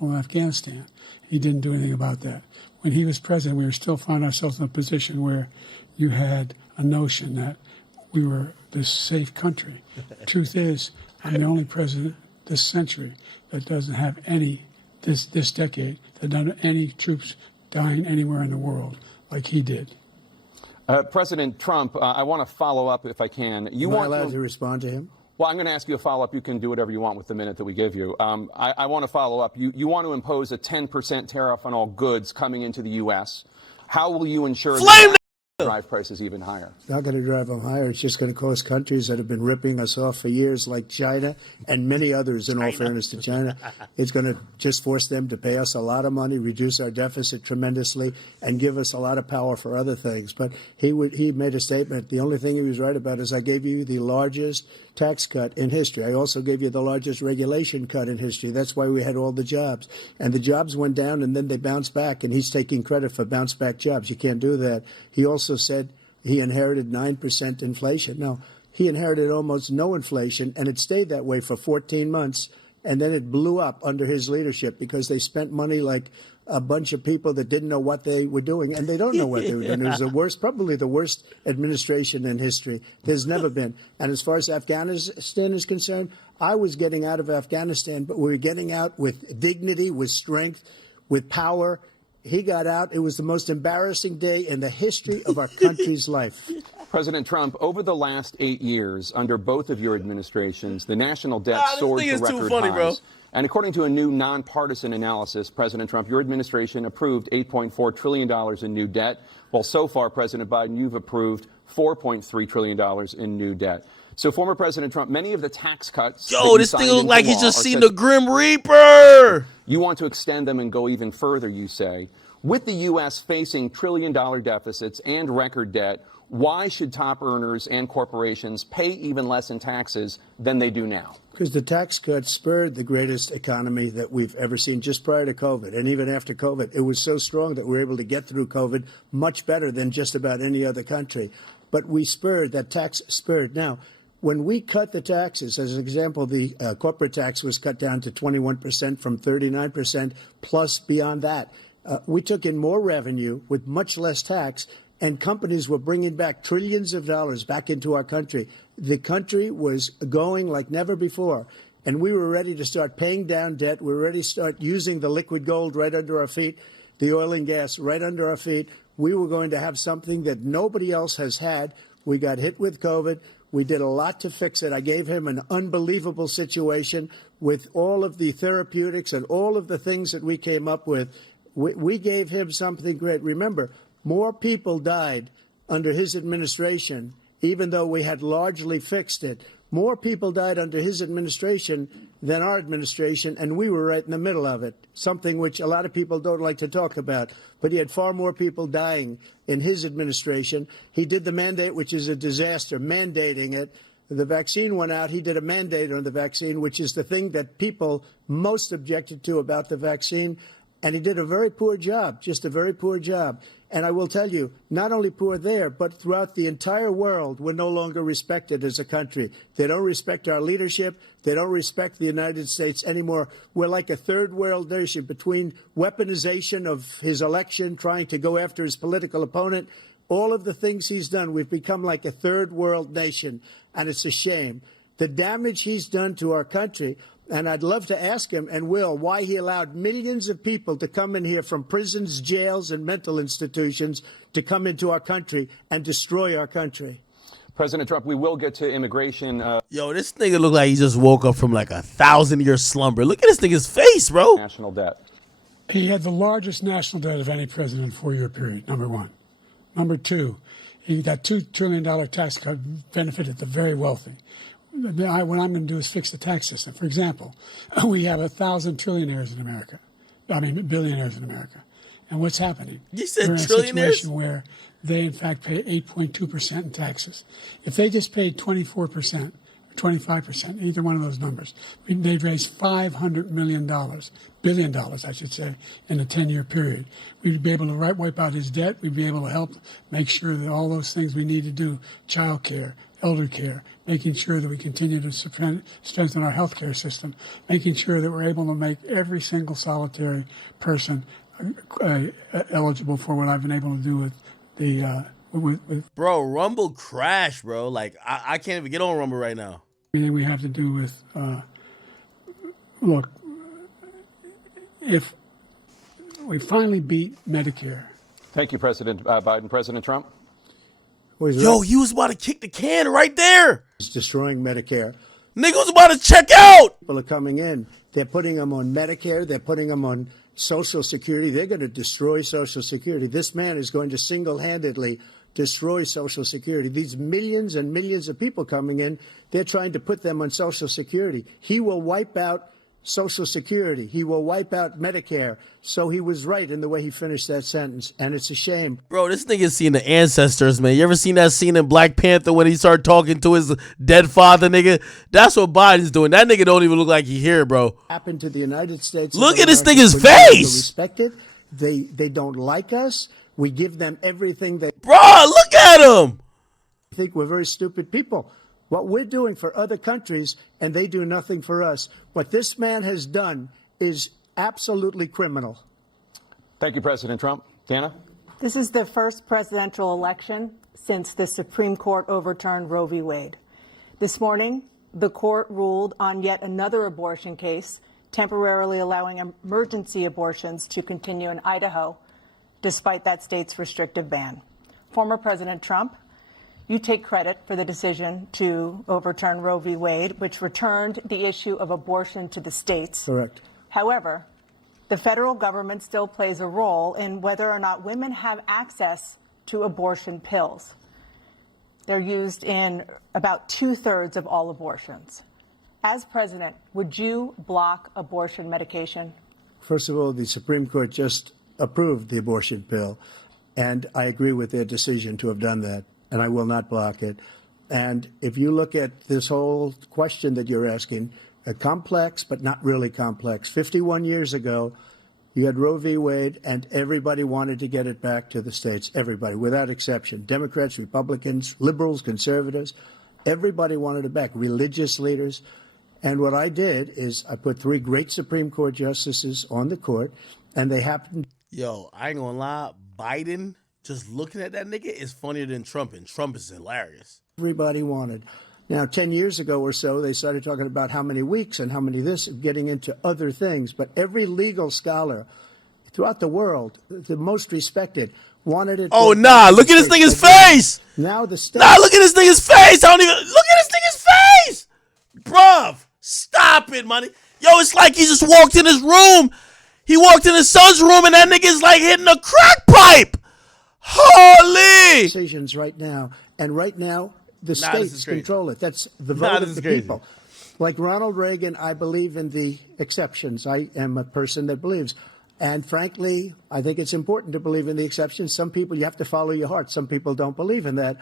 in Afghanistan. He didn't do anything about that. When he was president, we were still found ourselves in a position where you had a notion that we were this safe country. The truth is, I'm the only president this century that doesn't have this decade, that doesn't have any troops dying anywhere in the world like he did. President Trump, I want to follow up if I can. Am I allowed to respond to him? Well, I'm going to ask you a follow-up. You can do whatever you want with the minute that we give you. I want to follow up. You want to impose a 10% tariff on all goods coming into the U.S. How will you ensure that drive prices even higher? It's not going to drive them higher. It's just going to cost countries that have been ripping us off for years, like China and many others, in all fairness to China. It's going to just force them to pay us a lot of money, reduce our deficit tremendously, and give us a lot of power for other things. But he made a statement. The only thing he was right about is I gave you the largest tax cut in history. I also gave you the largest regulation cut in history. That's why we had all the jobs. And the jobs went down and then they bounced back, and he's taking credit for bounce back jobs. You can't do that. He also said he inherited 9% inflation. No, he inherited almost no inflation, and it stayed that way for 14 months. And then it blew up under his leadership because they spent money like a bunch of people that didn't know what they were doing, and they don't know what they were doing. It was the worst, probably the worst administration in history. There's never been. And as far as Afghanistan is concerned, I was getting out of Afghanistan, but we were getting out with dignity, with strength, with power. He got out. It was the most embarrassing day in the history of our country's life. President Trump, over the last 8 years, under both of your administrations, the national debt soared to record highs. Bro. And according to a new nonpartisan analysis, President Trump, your administration approved $8.4 trillion in new debt, while so far, President Biden, you've approved $4.3 trillion in new debt. So, former President Trump, many of the tax cuts... Yo, this thing looks like he's just seen the Grim Reaper! You want to extend them and go even further, you say. With the U.S. facing trillion-dollar deficits and record debt, why should top earners and corporations pay even less in taxes than they do now? Because the tax cuts spurred the greatest economy that we've ever seen just prior to COVID. And even after COVID, it was so strong that we were able to get through COVID much better than just about any other country. But we spurred, that tax spurred. Now, when we cut the taxes, as an example, the corporate tax was cut down to 21% from 39%, plus beyond that. We took in more revenue with much less tax, and companies were bringing back trillions of dollars back into our country. The country was going like never before, and we were ready to start paying down debt. We were ready to start using the liquid gold right under our feet, the oil and gas right under our feet. We were going to have something that nobody else has had. We got hit with COVID. We did a lot to fix it. I gave him an unbelievable situation with all of the therapeutics and all of the things that we came up with. We gave him something great. Remember, more people died under his administration, even though we had largely fixed it. More people died under his administration than our administration, and we were right in the middle of it, something which a lot of people don't like to talk about. But he had far more people dying in his administration. He did the mandate, which is a disaster, mandating it. The vaccine went out. He did a mandate on the vaccine, which is the thing that people most objected to about the vaccine. And he did a very poor job, just a very poor job. And I will tell you, not only poor there, but throughout the entire world, we're no longer respected as a country. They don't respect our leadership. They don't respect the United States anymore. We're like a third world nation between weaponization of his election, trying to go after his political opponent, all of the things he's done. We've become like a third world nation, and it's a shame. The damage he's done to our country. And I'd love to ask him, and will, why he allowed millions of people to come in here from prisons, jails, and mental institutions to come into our country and destroy our country. President Trump, we will get to immigration. Yo, this nigga look like he just woke up from like a 1,000-year slumber. Look at this nigga's face, bro. National debt. He had the largest national debt of any president in a 4-year period, number one. Number two, that $2 trillion tax cut benefited the very wealthy. What I'm going to do is fix the tax system. For example, we have 1,000 trillionaires in America. I mean, billionaires in America. And what's happening? You said We're in a trillionaires? situation where they, in fact, pay 8.2% in taxes. If they just paid 24%, 25%, either one of those numbers, they'd raise $500 million, billion dollars, I should say, in a 10-year period. We'd be able to wipe out his debt. We'd be able to help make sure that all those things we need to do, child care, elder care, making sure that we continue to strengthen our healthcare system, making sure that we're able to make every single solitary person eligible for what I've been able to do with the Bro, Rumble crashed, bro. Like, I can't even get on Rumble right now. everything we have to do with look, if we finally beat Medicare. Thank you, President Biden. President Trump? Yo, he was about to kick the can right there. It's destroying Medicare. Nigga was about to check out. People are coming in. They're putting them on Medicare. They're putting them on Social Security. They're going to destroy Social Security. This man is going to single-handedly destroy Social Security. These millions and millions of people coming in, they're trying to put them on Social Security. He will wipe out Social Security. He will wipe out Medicare. So he was right in the way he finished that sentence, and it's a shame. Bro, this nigga's seen the ancestors, man. You ever seen that scene in Black Panther when he started talking to his dead father, nigga? That's what Biden's doing. That nigga don't even look like he here, bro. Happened to the United States. Look at this America. nigga's We're not face. Respected. They don't like us. We give them everything they Bro, look at him. think we're very stupid people. What we're doing for other countries, and they do nothing for us. What this man has done is absolutely criminal. Thank you, President Trump. Dana? This is the first presidential election since the Supreme Court overturned Roe v. Wade. This morning, the court ruled on yet another abortion case, temporarily allowing emergency abortions to continue in Idaho, despite that state's restrictive ban. Former President Trump, you take credit for the decision to overturn Roe v. Wade, which returned the issue of abortion to the states. Correct. However, the federal government still plays a role in whether or not women have access to abortion pills. They're used in about 2/3 of all abortions. As president, would you block abortion medication? First of all, the Supreme Court just approved the abortion pill, and I agree with their decision to have done that, and I will not block it. And if you look at this whole question that you're asking, complex but not really complex. 51 years ago, you had Roe v. Wade, and everybody wanted to get it back to the states. Everybody, without exception. Democrats, Republicans, liberals, conservatives, everybody wanted it back. Religious leaders. And what I did is I put 3 great Supreme Court justices on the court, and they happened. Yo, I ain't gonna lie. Biden, just looking at that nigga, is funnier than Trump, and Trump is hilarious. Everybody wanted. Now, 10 years ago or so, they started talking about how many weeks and how many this, getting into other things. But every legal scholar throughout the world, the most respected, wanted it. Oh, nah, look at this nigga's face. Now the state. Nah, look at this nigga's face. I don't even, look at this nigga's face. Bruv, stop it, money. Yo, it's like he just walked in his room. He walked in his son's room, and that nigga's like hitting a crack pipe. Holy. Decisions right now. And right now, the states control it. That's the vote of the people. Like Ronald Reagan, I believe in the exceptions. I am a person that believes. And frankly, I think it's important to believe in the exceptions. Some people, you have to follow your heart. Some people don't believe in that.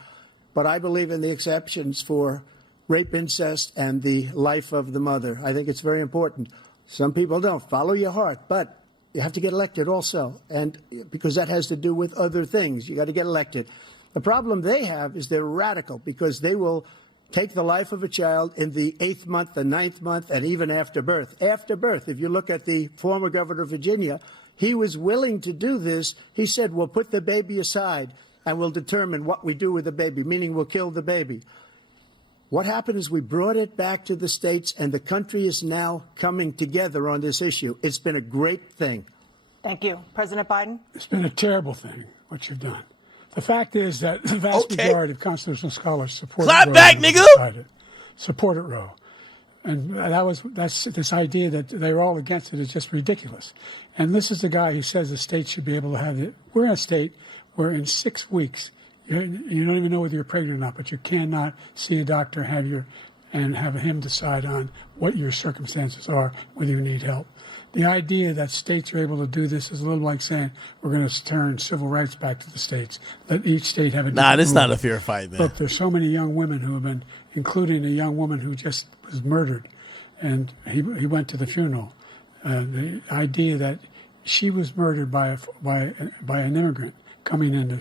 But I believe in the exceptions for rape, incest, and the life of the mother. I think it's very important. Some people don't. Follow your heart. But you have to get elected also. And because that has to do with other things. You got to get elected. The problem they have is they're radical because they will take the life of a child in the 8th month, the 9th month, and even after birth. After birth, if you look at the former governor of Virginia, he was willing to do this. He said, we'll put the baby aside and we'll determine what we do with the baby, meaning we'll kill the baby. What happened is we brought it back to the states, and the country is now coming together on this issue. It's been a great thing. Thank you. President Biden? It's been a terrible thing, what you've done. The fact is that the vast majority of constitutional scholars support Clap Roe. back, nigga! Supported Roe. And that's this idea that they're all against it is just ridiculous. And this is the guy who says the state should be able to have it. We're in a state where in 6 weeks, you don't even know whether you're pregnant or not, but you cannot see a doctor, and have him decide on what your circumstances are, whether you need help. The idea that states are able to do this is a little like saying we're going to turn civil rights back to the states. Let each state have a different Nah, this is rule. not a fair fight, man. Look, there's so many young women who have been, including a young woman who just was murdered, and he went to the funeral. The idea that she was murdered by an immigrant coming into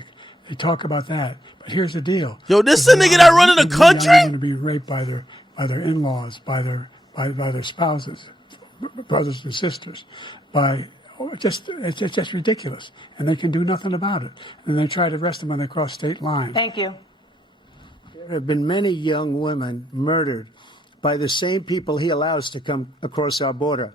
They talk about that. But here's the deal. Yo, this is a nigga that running the country? Young women to be raped by their in-laws, by their spouses, brothers and sisters, it's just ridiculous. And they can do nothing about it. And they try to arrest them when they cross state lines. Thank you. There have been many young women murdered by the same people he allows to come across our border.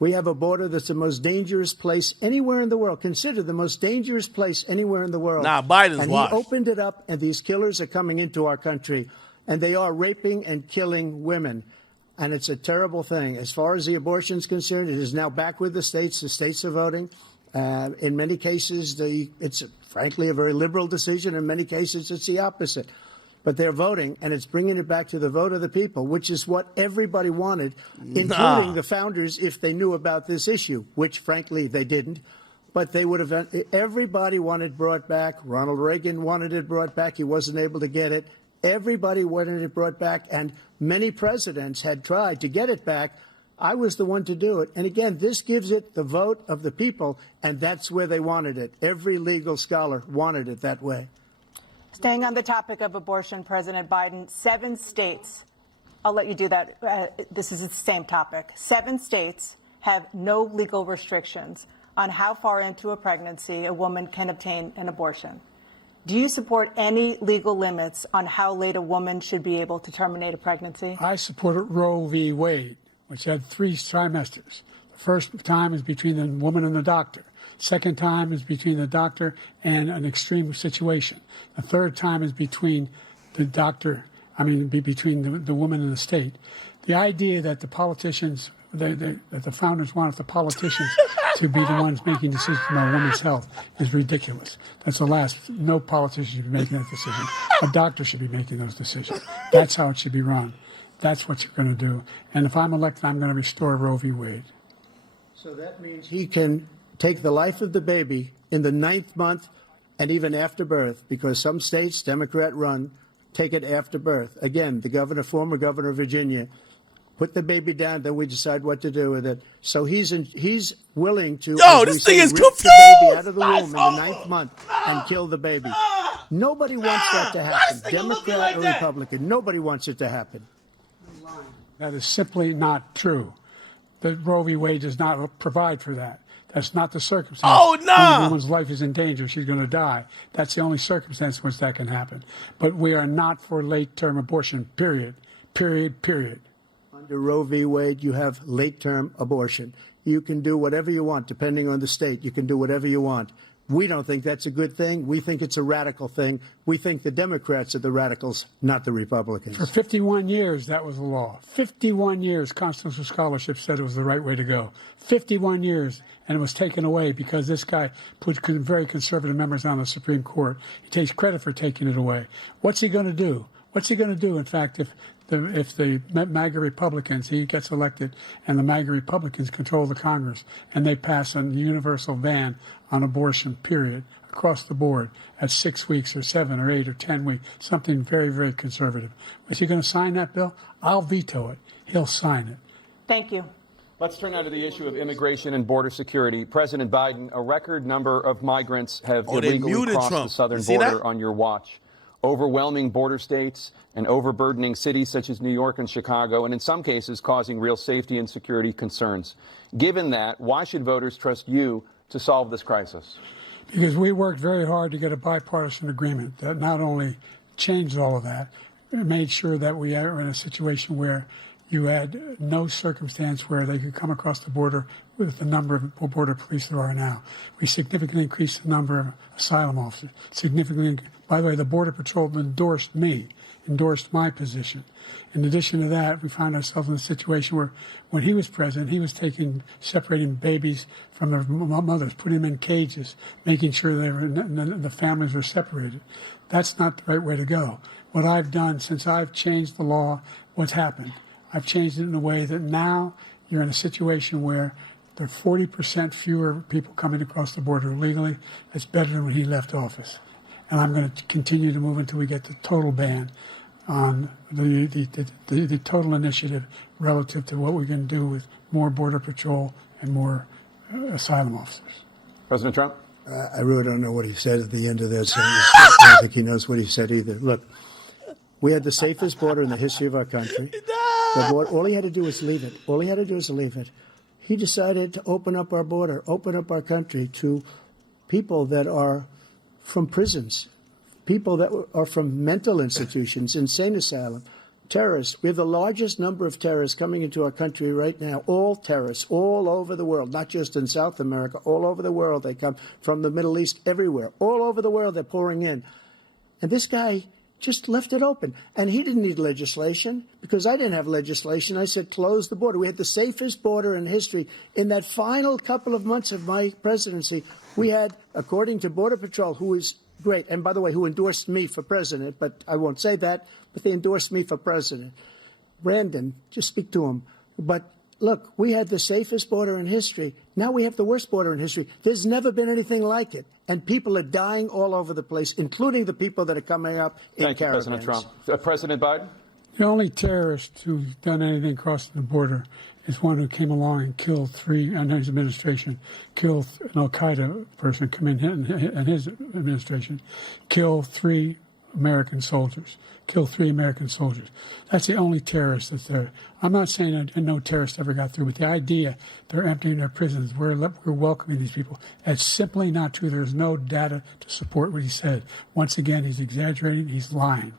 We have a border that's the most dangerous place anywhere in the world, considered the most dangerous place anywhere in the world. Nah, Biden's And washed. he opened it up, and these killers are coming into our country, and they are raping and killing women. And it's a terrible thing. As far as the abortion is concerned, it is now back with the states. The states are voting. In many cases, it's frankly a very liberal decision. In many cases, it's the opposite. But they're voting, and it's bringing it back to the vote of the people, which is what everybody wanted, including the founders, if they knew about this issue, which, frankly, they didn't. But they would have. Everybody wanted it brought back. Ronald Reagan wanted it brought back. He wasn't able to get it. Everybody wanted it brought back, and many presidents had tried to get it back. I was the one to do it. And again, this gives it the vote of the people, and that's where they wanted it. Every legal scholar wanted it that way. Staying on the topic of abortion, President Biden, 7 states, I'll let you do that. This is the same topic. 7 states have no legal restrictions on how far into a pregnancy a woman can obtain an abortion. Do you support any legal limits on how late a woman should be able to terminate a pregnancy? I supported Roe v. Wade, which had 3 trimesters. The first time is between the woman and the doctor. Second time is between the doctor and an extreme situation. The third time is between the doctor, between the woman and the state. The idea that the politicians, that the founders wanted the politicians to be the ones making decisions about a woman's health is ridiculous. That's the last. No politician should be making that decision. A doctor should be making those decisions. That's how it should be run. That's what you're going to do. And if I'm elected, I'm going to restore Roe v. Wade. So that means he can take the life of the baby in the 9th month and even after birth, because some states, Democrat run, take it after birth. Again, the former governor of Virginia, put the baby down, then we decide what to do with it. So he's willing to, this thing is rip confused. the baby out of the womb in the 9th month and kill the baby. Nobody wants that to happen, Democrat or Republican. Nobody wants it to happen. That is simply not true. The Roe v. Wade does not provide for that. That's not the circumstance. Oh, no! When a woman's life is in danger, she's going to die. That's the only circumstance in which that can happen. But we are not for late-term abortion, period. Period, period. Under Roe v. Wade, you have late-term abortion. You can do whatever you want, depending on the state. You can do whatever you want. We don't think that's a good thing. We think it's a radical thing. We think the Democrats are the radicals, not the Republicans. For 51 years, that was the law. 51 years, constitutional scholarship said it was the right way to go. 51 years, and it was taken away because this guy put very conservative members on the Supreme Court. He takes credit for taking it away. What's he going to do? What's he going to do, in fact, if the MAGA Republicans, he gets elected, and the MAGA Republicans control the Congress, and they pass a universal ban on abortion, period, across the board at 6 weeks or 7 or 8 or 10 weeks, something very, very conservative. Is he going to sign that bill? I'll veto it. He'll sign it. Thank you. Let's turn now to the issue of immigration and border security. President Biden, a record number of migrants have illegally crossed the southern border on your watch. Overwhelming border states and overburdening cities such as New York and Chicago, and in some cases causing real safety and security concerns. Given that, why should voters trust you to solve this crisis? Because we worked very hard to get a bipartisan agreement that not only changed all of that, it made sure that we are in a situation where you had no circumstance where they could come across the border with the number of border police there are now. We significantly increased the number of asylum officers. By the way, the Border Patrol endorsed my position. In addition to that, we found ourselves in a situation where when he was president, he was separating babies from their mothers, putting them in cages, making sure the families were separated. That's not the right way to go. What I've done since I've changed the law, what's happened? I've changed it in a way that now you're in a situation where there are 40% fewer people coming across the border illegally. That's better than when he left office. And I'm going to continue to move until we get the total ban on the total initiative relative to what we're going to do with more Border Patrol and more asylum officers. President Trump? I really don't know what he said at the end of that sentence. I don't think he knows what he said either. Look, we had the safest border in the history of our country. All he had to do was leave it. All he had to do was leave it. He decided to open up our border, open up our country to people that are from prisons, people that are from mental institutions, insane asylum, terrorists. We have the largest number of terrorists coming into our country right now, all terrorists, all over the world, not just in South America, all over the world. They come from the Middle East, everywhere. All over the world, they're pouring in. And this guy just left it open. And he didn't need legislation because I didn't have legislation. I said, close the border. We had the safest border in history. In that final couple of months of my presidency, we had, according to Border Patrol, who is great, and by the way, who endorsed me for president, but I won't say that, but they endorsed me for president. Brandon, just speak to him. But look, we had the safest border in history. Now we have the worst border in history. There's never been anything like it. And people are dying all over the place, including the people that are coming up in caravans. Thank you, President Trump. President Biden? The only terrorist who's done anything crossing the border is one who came along and killed three, under his administration, killed an al-Qaeda person come in his administration, killed three American soldiers. That's the only terrorist that's there. I'm not saying that no terrorist ever got through, but the idea they're emptying their prisons, we're welcoming these people, that's simply not true. There's no data to support what he said. Once again, he's exaggerating, he's lying.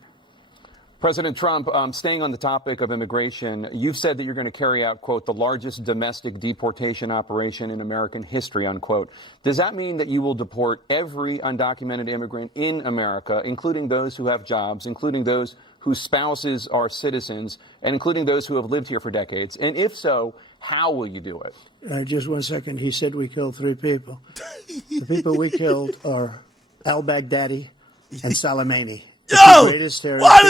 President Trump, staying on the topic of immigration, you've said that you're going to carry out, quote, the largest domestic deportation operation in American history, unquote. Does that mean that you will deport every undocumented immigrant in America, including those who have jobs, including those whose spouses are citizens, and including those who have lived here for decades? And if so, how will you do it? Just 1 second. He said we killed three people. The people we killed are al-Baghdadi and Soleimani. Yo, biggest terrorist why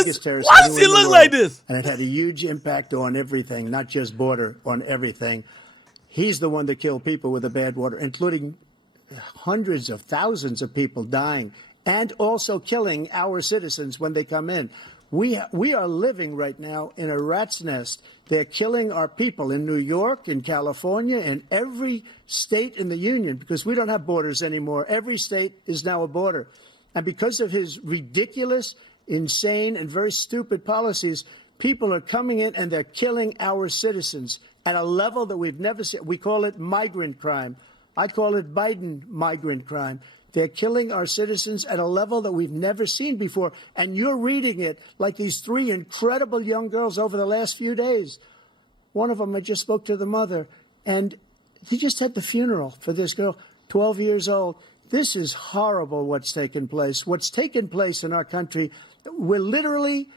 does he look like this? And it had a huge impact on everything, not just border, on everything. He's the one that killed people with the bad water, including hundreds of thousands of people dying and also killing our citizens when they come in. We are living right now in a rat's nest. They're killing our people in New York, in California, in every state in the union because we don't have borders anymore. Every state is now a border. And because of his ridiculous, insane, and very stupid policies, people are coming in and they're killing our citizens at a level that we've never seen. We call it migrant crime. I call it Biden migrant crime. They're killing our citizens at a level that we've never seen before. And you're reading it like these three incredible young girls over the last few days. One of them, I just spoke to the mother, and he just had the funeral for this girl, 12 years old. This is horrible what's taken place. What's taken place in our country, we're literally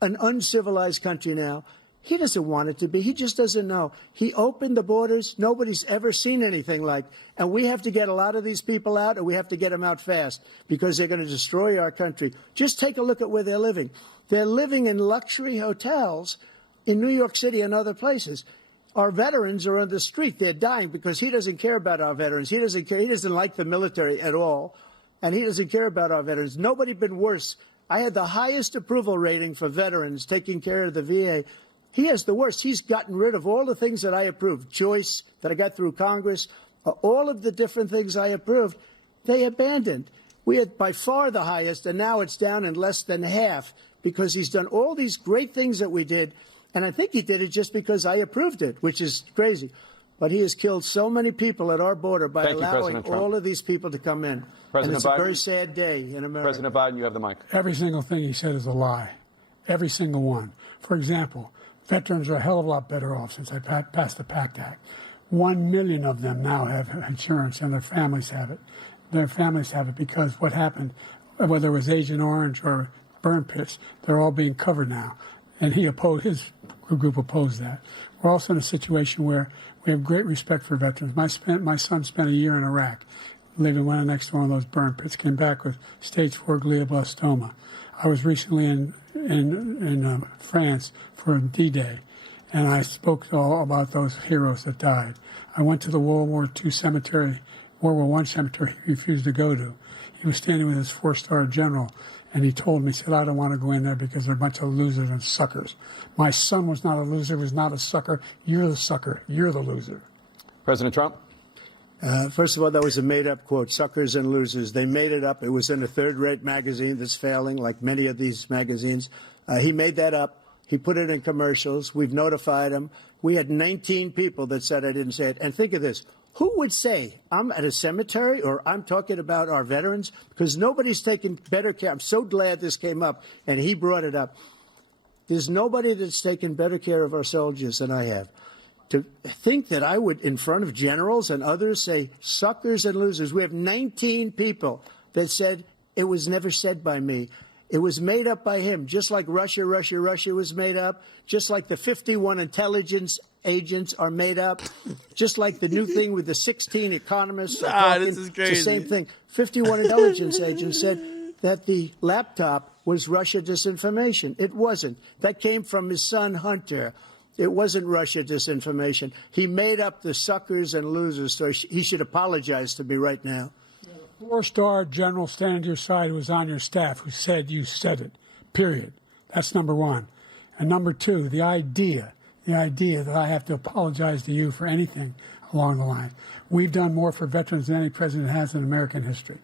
an uncivilized country now. He doesn't want it to be. He just doesn't know. He opened the borders. Nobody's ever seen anything like. And we have to get a lot of these people out, and we have to get them out fast because they're going to destroy our country. Just take a look at where they're living. They're living in luxury hotels in New York City and other places. Our veterans are on the street. They're dying because he doesn't care about our veterans. He doesn't care. He doesn't like the military at all, and he doesn't care about our veterans. Nobody been worse. I had the highest approval rating for veterans taking care of the VA. He has the worst. He's gotten rid of all the things that I approved, choice that I got through Congress, all of the different things I approved, they abandoned. We had by far the highest, and now it's down in less than half because he's done all these great things that we did. And I think he did it just because I approved it, which is crazy. But he has killed so many people at our border by allowing all of these people to come in. And it's a very sad day in America. President Biden, you have the mic. Every single thing he said is a lie. Every single one. For example, veterans are a hell of a lot better off since I passed the PACT Act. 1 million of them now have insurance, and their families have it. Their families have it because what happened, whether it was Agent Orange or burn pits, they're all being covered now. And his group opposed that. We're also in a situation where we have great respect for veterans. My son spent a year in Iraq, living right next to one of those burn pits, came back with stage 4 glioblastoma. I was recently in France for D-Day, and I spoke all about those heroes that died. I went to the World War I cemetery he refused to go to. He was standing with his 4-star general, and he told me, he said, I don't want to go in there because they're a bunch of losers and suckers. My son was not a loser, was not a sucker. You're the sucker. You're the loser. President Trump? First of all, that was a made-up quote, suckers and losers. They made it up. It was in a third-rate magazine that's failing, like many of these magazines. He made that up. He put it in commercials. We've notified him. We had 19 people that said I didn't say it. And think of this. Who would say I'm at a cemetery or I'm talking about our veterans? Because nobody's taken better care. I'm so glad this came up, and he brought it up. There's nobody that's taken better care of our soldiers than I have. To think that I would, in front of generals and others, say suckers and losers. We have 19 people that said it was never said by me. It was made up by him, just like Russia was made up, just like the 51 intelligence agents are made up, just like the new thing with the 16 economists. This is crazy. It's the same thing. 51 intelligence agents said that the laptop was Russia disinformation. It wasn't. That came from his son, Hunter. It wasn't Russia disinformation. He made up the suckers and losers story. He should apologize to me right now. Four-star general standing to your side who was on your staff who said you said it, period. That's number one. And number two, the idea that I have to apologize to you for anything along the line. We've done more for veterans than any president has in American history.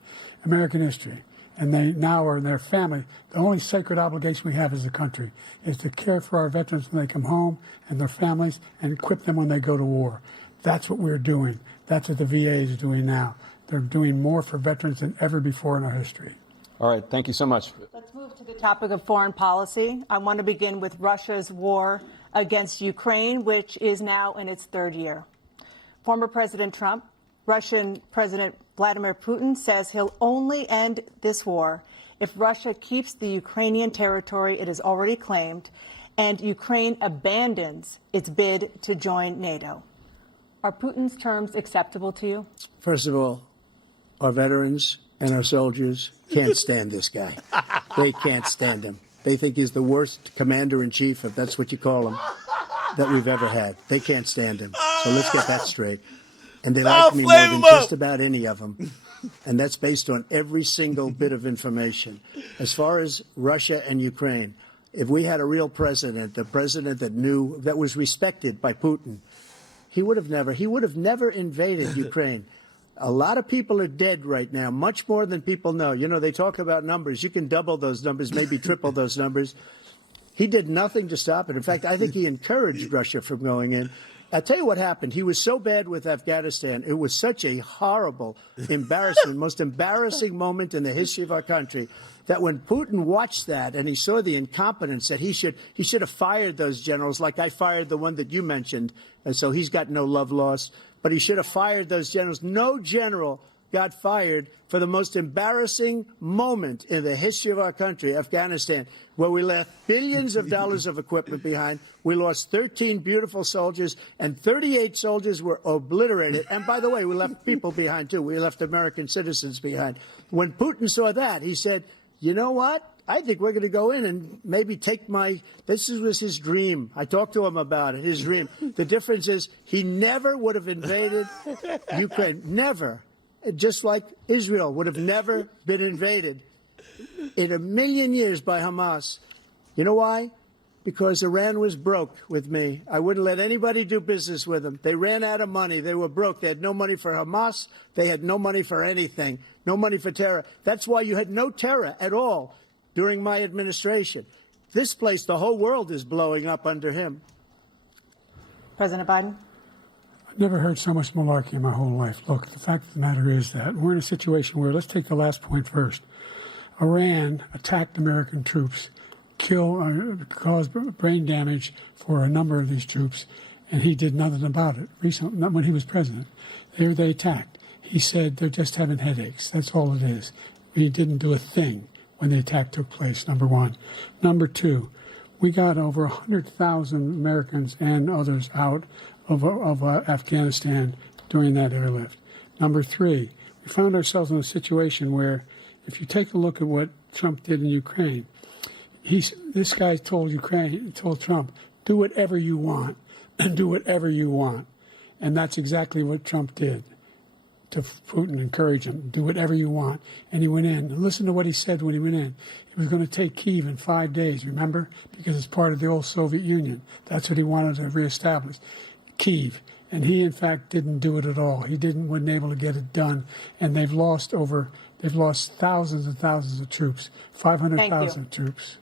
And they now are in their family. The only sacred obligation we have as a country is to care for our veterans when they come home and their families and equip them when they go to war. That's what we're doing. That's what the VA is doing now. They're doing more for veterans than ever before in our history. All right. Thank you so much. Let's move to the topic of foreign policy. I want to begin with Russia's war against Ukraine, which is now in its third year. Former President Trump, Russian President Vladimir Putin says he'll only end this war if Russia keeps the Ukrainian territory it has already claimed and Ukraine abandons its bid to join NATO. Are Putin's terms acceptable to you? First of all, our veterans and our soldiers can't stand this guy. They can't stand him. They think he's the worst commander-in-chief, if that's what you call him, that we've ever had. They can't stand him. So let's get that straight. And they like me more than just about any of them. And that's based on every single bit of information. As far as Russia and Ukraine, if we had a real president, a president that knew, that was respected by Putin, he would have never invaded Ukraine. A lot of people are dead right now, much more than people know. You know, they talk about numbers. You can double those numbers, maybe triple those numbers. He did nothing to stop it. In fact, I think he encouraged Russia from going in. I'll tell you what happened. He was so bad with Afghanistan. It was such a horrible, embarrassing, most embarrassing moment in the history of our country that when Putin watched that and he saw the incompetence that he should have fired those generals, like I fired the one that you mentioned, and so he's got no love lost. But he should have fired those generals. No general got fired for the most embarrassing moment in the history of our country, Afghanistan, where we left billions of dollars of equipment behind. We lost 13 beautiful soldiers, and 38 soldiers were obliterated. And by the way, we left people behind, too. We left American citizens behind. When Putin saw that, he said, you know what? I think we're going to go in and maybe take this was his dream. I talked to him about it, his dream. The difference is he never would have invaded Ukraine. Never. Just like Israel would have never been invaded in a million years by Hamas. You know why? Because Iran was broke with me. I wouldn't let anybody do business with them. They ran out of money. They were broke. They had no money for Hamas. They had no money for anything. No money for terror. That's why you had no terror at all during my administration. This place, the whole world is blowing up under him. President Biden? I've never heard so much malarkey in my whole life. Look, the fact of the matter is that we're in a situation where, let's take the last point first. Iran attacked American troops, caused brain damage for a number of these troops, and he did nothing about it. Recently, not when he was president. They attacked. He said they're just having headaches. That's all it is. He didn't do a thing when the attack took place, number one. Number two, we got over 100,000 Americans and others out of Afghanistan during that airlift. Number three, we found ourselves in a situation where, if you take a look at what Trump did in Ukraine, this guy told Trump, do whatever you want, and do whatever you want. And that's exactly what Trump did to Putin, encourage him, do whatever you want. And he went in. And listen to what he said when he went in. He was going to take Kyiv in 5 days, remember? Because it's part of the old Soviet Union. That's what he wanted to reestablish, Kyiv. And he, in fact, didn't do it at all. He wasn't able to get it done. And they've lost thousands and thousands of troops, 500,000 troops.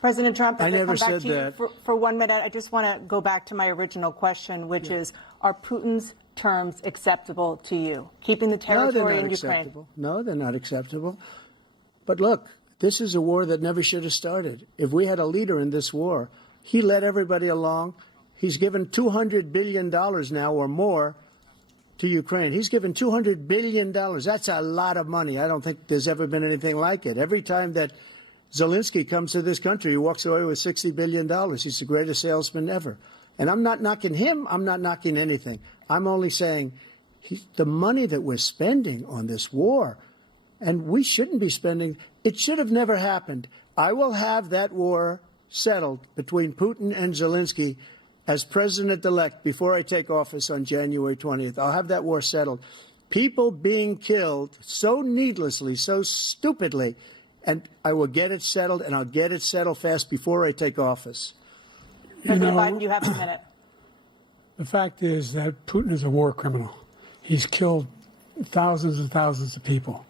President Trump, I if never I come back said to you that. for 1 minute, I just want to go back to my original question, which is, are Putin's terms acceptable to you? Keeping the territory in Ukraine? Acceptable. No, they're not acceptable. But look, this is a war that never should have started. If we had a leader in this war, he led everybody along. He's given $200 billion now or more to Ukraine. He's given $200 billion. That's a lot of money. I don't think there's ever been anything like it. Every time that Zelensky comes to this country, he walks away with $60 billion. He's the greatest salesman ever. And I'm not knocking him. I'm not knocking anything. I'm only saying the money that we're spending on this war, and we shouldn't be spending, it should have never happened. I will have that war settled between Putin and Zelensky as president-elect before I take office on January 20th. I'll have that war settled. People being killed so needlessly, so stupidly, and I will get it settled, and I'll get it settled fast before I take office. President Biden, you have a minute. The fact is that Putin is a war criminal. He's killed thousands and thousands of people.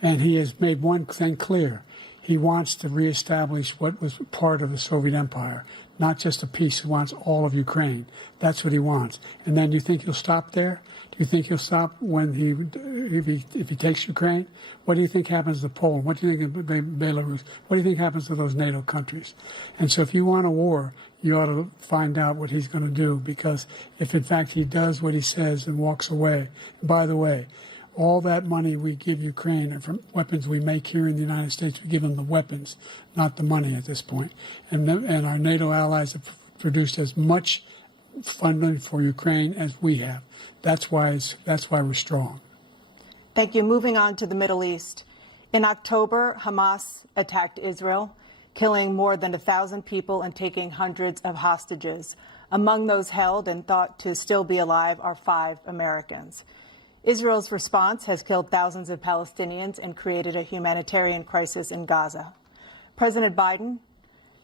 And he has made one thing clear. He wants to reestablish what was part of the Soviet Empire, not just a piece. He wants all of Ukraine. That's what he wants. And then you think he'll stop there? Do you think he'll stop when if he takes Ukraine? What do you think happens to Poland? What do you think of Belarus? What do you think happens to those NATO countries? And so if you want a war, you ought to find out what he's going to do, because if in fact he does what he says and walks away, and by the way, all that money we give Ukraine and from weapons we make here in the United States, we give them the weapons, not the money at this point. And our NATO allies have produced as much funding for Ukraine as we have. That's why we're strong. Thank you. Moving on to the Middle East. In October, Hamas attacked Israel, killing more than 1,000 people and taking hundreds of hostages. Among those held and thought to still be alive are 5 Americans. Israel's response has killed thousands of Palestinians and created a humanitarian crisis in Gaza. President Biden,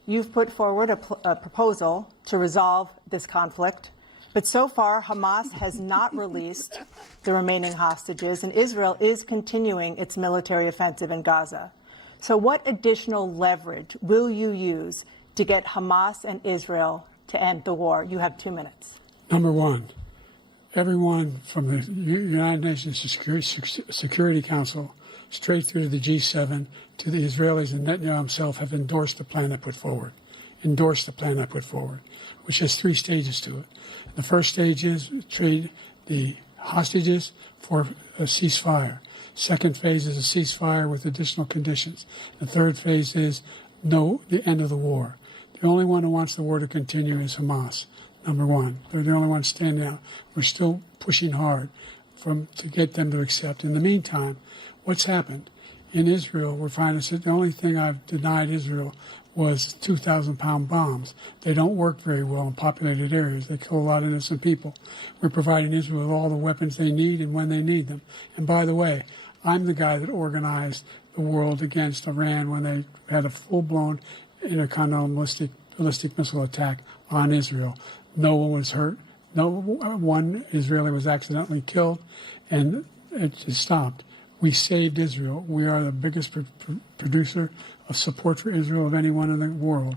you've put forward a proposal to resolve this conflict, but so far Hamas has not released the remaining hostages, and Israel is continuing its military offensive in Gaza. So what additional leverage will you use to get Hamas and Israel to end the war? You have 2 minutes. Number one, everyone from the United Nations Security Council straight through to the G7 to the Israelis and Netanyahu himself have endorsed the plan I put forward, which has 3 stages to it. The first stage is trade the hostages for a ceasefire. Second phase is a ceasefire with additional conditions. The third phase is the end of the war. The only one who wants the war to continue is Hamas. Number one, they're the only ones standing out. We're still pushing hard to get them to accept. In the meantime, what's happened? In Israel, we're finding the only thing I've denied Israel was 2,000-pound bombs. They don't work very well in populated areas. They kill a lot of innocent people. We're providing Israel with all the weapons they need and when they need them. And by the way, I'm the guy that organized the world against Iran when they had a full-blown intercontinental ballistic missile attack on Israel. No one was hurt. No one Israeli was accidentally killed, and it just stopped. We saved Israel. We are the biggest producer of support for Israel of anyone in the world.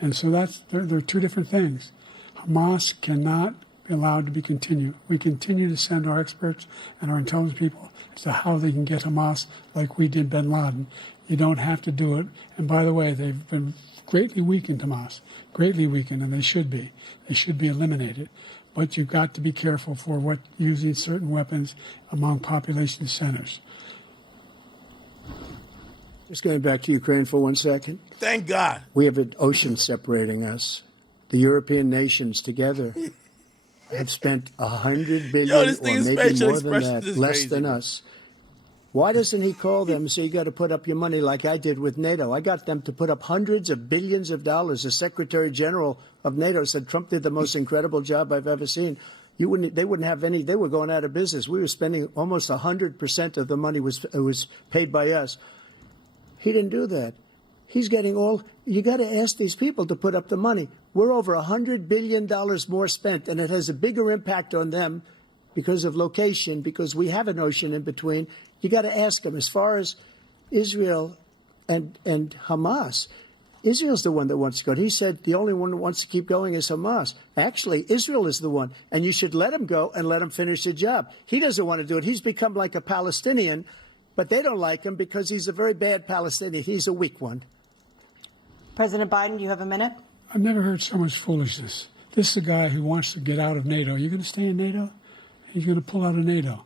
And so there are 2 different things. Hamas cannot be allowed to be continued. We continue to send our experts and our intelligence people as to how they can get Hamas like we did bin Laden. You don't have to do it. And by the way, they've been greatly weakened, Hamas, greatly weakened, and they should be. They should be eliminated. But you've got to be careful for using certain weapons among population centers. Just going back to Ukraine for 1 second. Thank God. We have an ocean separating us. The European nations together have spent $100 billion or maybe more than that, less than us. Why doesn't he call them and say, you got to put up your money like I did with NATO? I got them to put up hundreds of billions of dollars. The Secretary General of NATO said Trump did the most incredible job I've ever seen. They wouldn't have any. They were going out of business. We were spending almost 100% of the money was paid by us. He didn't do that. He's getting all. You got to ask these people to put up the money. We're over $100 billion more spent, and it has a bigger impact on them because of location, because we have an ocean in between. You got to ask them. As far as Israel and Hamas, Israel's the one that wants to go. He said the only one that wants to keep going is Hamas. Actually, Israel is the one, and you should let him go and let him finish the job. He doesn't want to do it. He's become like a Palestinian, but they don't like him because he's a very bad Palestinian. He's a weak one. President Biden, you have a minute. I've never heard so much foolishness. This is a guy who wants to get out of NATO. Are you going to stay in NATO? He's going to pull out of NATO.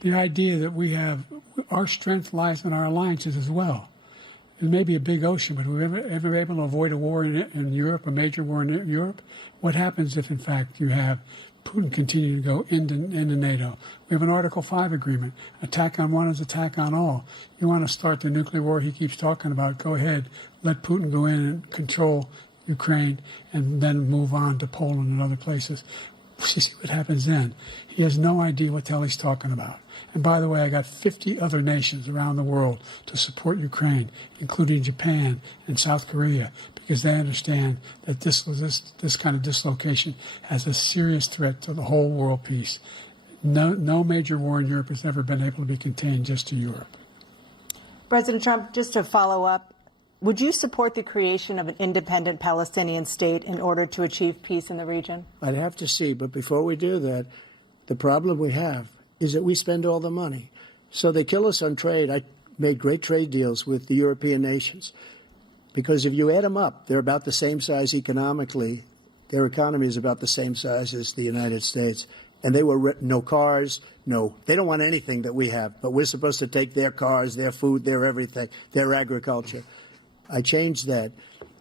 The idea that we have, our strength lies in our alliances as well. It may be a big ocean, but were we ever able to avoid a war in Europe, a major war in Europe? What happens if, in fact, you have Putin continue to go into NATO? We have an Article 5 agreement. Attack on one is attack on all. You want to start the nuclear war he keeps talking about, go ahead. Let Putin go in and control Ukraine and then move on to Poland and other places. See what happens then. He has no idea what the hell he's talking about. And by the way, I got 50 other nations around the world to support Ukraine, including Japan and South Korea, because they understand that this kind of dislocation has a serious threat to the whole world peace. No major war in Europe has ever been able to be contained just to Europe. President Trump, just to follow up, would you support the creation of an independent Palestinian state in order to achieve peace in the region? I'd have to see, but before we do that, the problem we have is that we spend all the money. So they kill us on trade. I made great trade deals with the European nations because if you add them up, they're about the same size economically. Their economy is about the same size as the United States. And they were no cars, they don't want anything that we have, but we're supposed to take their cars, their food, their everything, their agriculture. I changed that.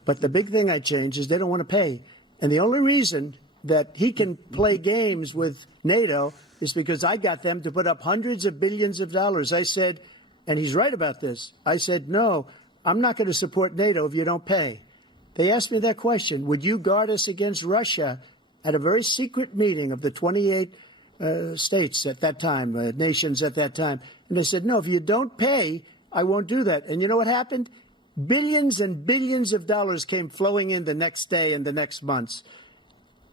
But the big thing I changed is they don't want to pay. And the only reason that he can play games with NATO is because I got them to put up hundreds of billions of dollars. I said, and he's right about this, I said, no, I'm not going to support NATO if you don't pay. They asked me that question, would you guard us against Russia at a very secret meeting of the 28 states at that time, nations at that time? And I said, no, if you don't pay, I won't do that. And you know what happened? Billions and billions of dollars came flowing in the next day and the next months.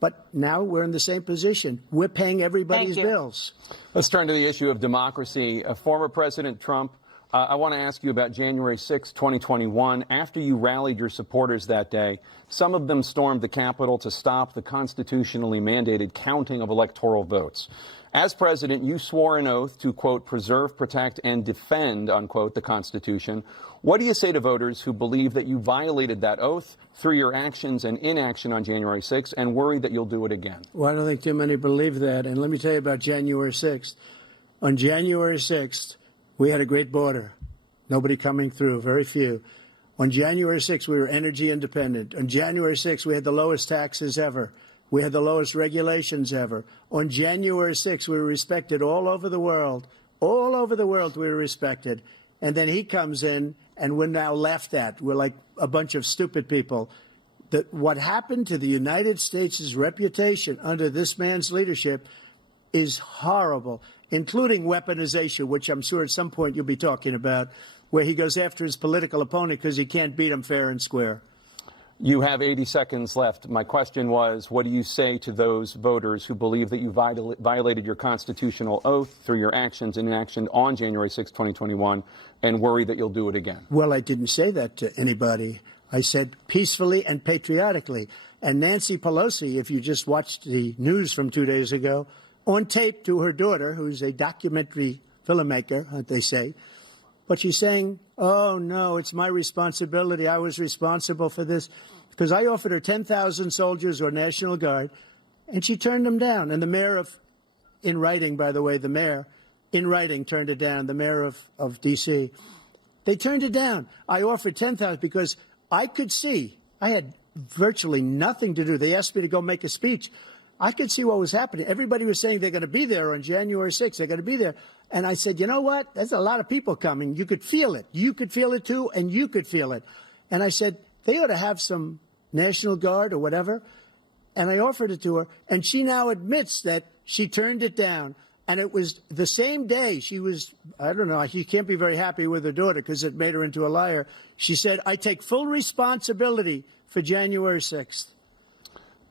But now we're in the same position. We're paying everybody's bills. Let's turn to the issue of democracy. Former President Trump, I want to ask you about January 6, 2021. After you rallied your supporters that day, some of them stormed the Capitol to stop the constitutionally mandated counting of electoral votes. As president, you swore an oath to, quote, preserve, protect, and defend, unquote, the Constitution. What do you say to voters who believe that you violated that oath through your actions and inaction on January 6th and worry that you'll do it again? Well, I don't think too many believe that. And let me tell you about January 6th. On January 6th, we had a great border. Nobody coming through, very few. On January 6th, we were energy independent. On January 6th, we had the lowest taxes ever. We had the lowest regulations ever. On January 6th, we were respected all over the world. All over the world, we were respected. And then he comes in, and we're now laughed at. We're like a bunch of stupid people. What happened to the United States' reputation under this man's leadership is horrible, including weaponization, which I'm sure at some point you'll be talking about, where he goes after his political opponent because he can't beat him fair and square. You have 80 seconds left. My question was, what do you say to those voters who believe that you violated your constitutional oath through your actions and inaction on January 6, 2021, and worry that you'll do it again? Well, I didn't say that to anybody. I said peacefully and patriotically. And Nancy Pelosi, if you just watched the news from 2 days ago, on tape to her daughter, who's a documentary filmmaker, they say, but she's saying, oh, no, it's my responsibility. I was responsible for this. Because I offered her 10,000 soldiers or National Guard, and she turned them down. And the mayor in writing, by the way, the mayor in writing turned it down, the mayor of D.C. They turned it down. I offered 10,000 because I could see, I had virtually nothing to do. They asked me to go make a speech. I could see what was happening. Everybody was saying they're going to be there on January 6th. They're going to be there. And I said, you know what? There's a lot of people coming. You could feel it. You could feel it, too, and you could feel it. And I said, they ought to have some National Guard or whatever. And I offered it to her. And she now admits that she turned it down. And it was the same day she was, I don't know, she can't be very happy with her daughter because it made her into a liar. She said, I take full responsibility for January 6th.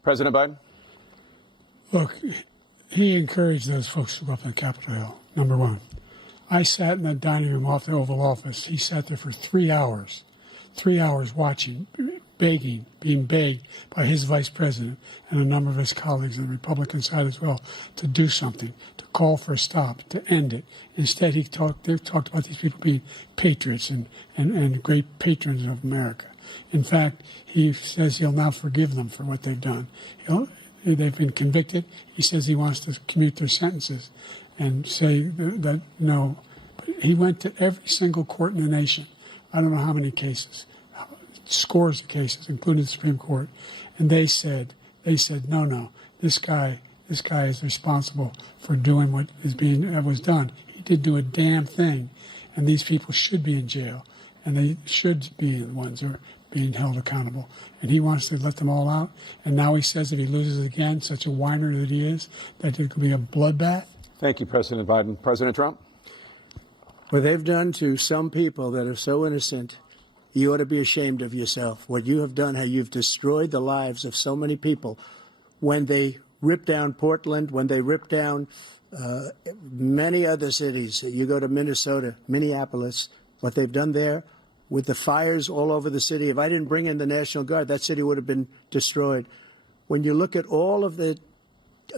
President Biden? Look, he encouraged those folks to go up on Capitol Hill, number one. I sat in that dining room off the Oval Office. He sat there for 3 hours watching, begging, being begged by his vice president and a number of his colleagues on the Republican side as well to do something, to call for a stop, to end it. Instead, they talked about these people being patriots and great patrons of America. In fact, he says he'll now forgive them for what they've done. They've been convicted. He says he wants to commute their sentences and say that no. But he went to every single court in the nation. I don't know how many cases, scores of cases, including the Supreme Court, and they said, no, this guy is responsible for doing what was done. He didn't do a damn thing, and these people should be in jail, and they should be the ones who are being held accountable. And he wants to let them all out. And now he says if he loses again, such a whiner that he is, that it could be a bloodbath. Thank you, President Biden. President Trump? What they've done to some people that are so innocent, you ought to be ashamed of yourself. What you have done, how you've destroyed the lives of so many people. When they ripped down Portland, when they ripped down many other cities, you go to Minnesota, Minneapolis, what they've done there with the fires all over the city. If I didn't bring in the National Guard, that city would have been destroyed. When you look at all of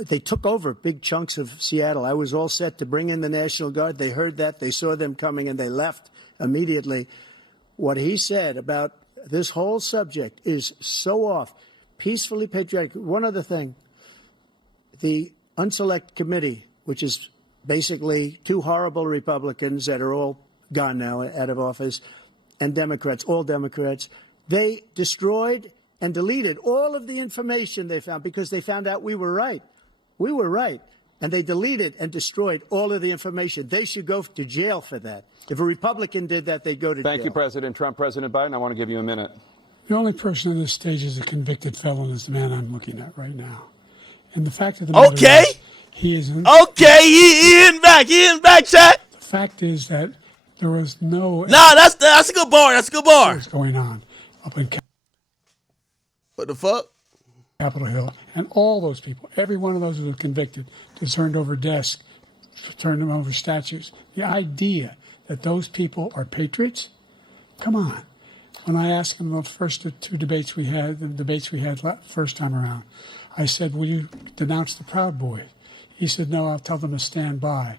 they took over big chunks of Seattle. I was all set to bring in the National Guard. They heard that. They saw them coming, and they left immediately. What he said about this whole subject is so off. Peacefully patriotic. One other thing. The Unselect Committee, which is basically two horrible Republicans that are all gone now, out of office, and Democrats, all Democrats, they destroyed and deleted all of the information they found because they found out we were right. We were right. And they deleted and destroyed all of the information. They should go to jail for that. If a Republican did that, they'd go to jail. Thank you, President Trump. President Biden, I want to give you a minute. The only person on this stage is a convicted felon is the man I'm looking at right now. And the fact of the matter is, he isn't. Okay, he in back. He in back, chat. The fact is that there was no. Nah, that's a good bar. That's a good bar. What's going on up in What the fuck? Capitol Hill, and all those people, every one of those who were convicted, turned over desks, turned them over statues. The idea that those people are patriots, come on. When I asked him the first two debates we had, first time around, I said, will you denounce the Proud Boys? He said, no, I'll tell them to stand by.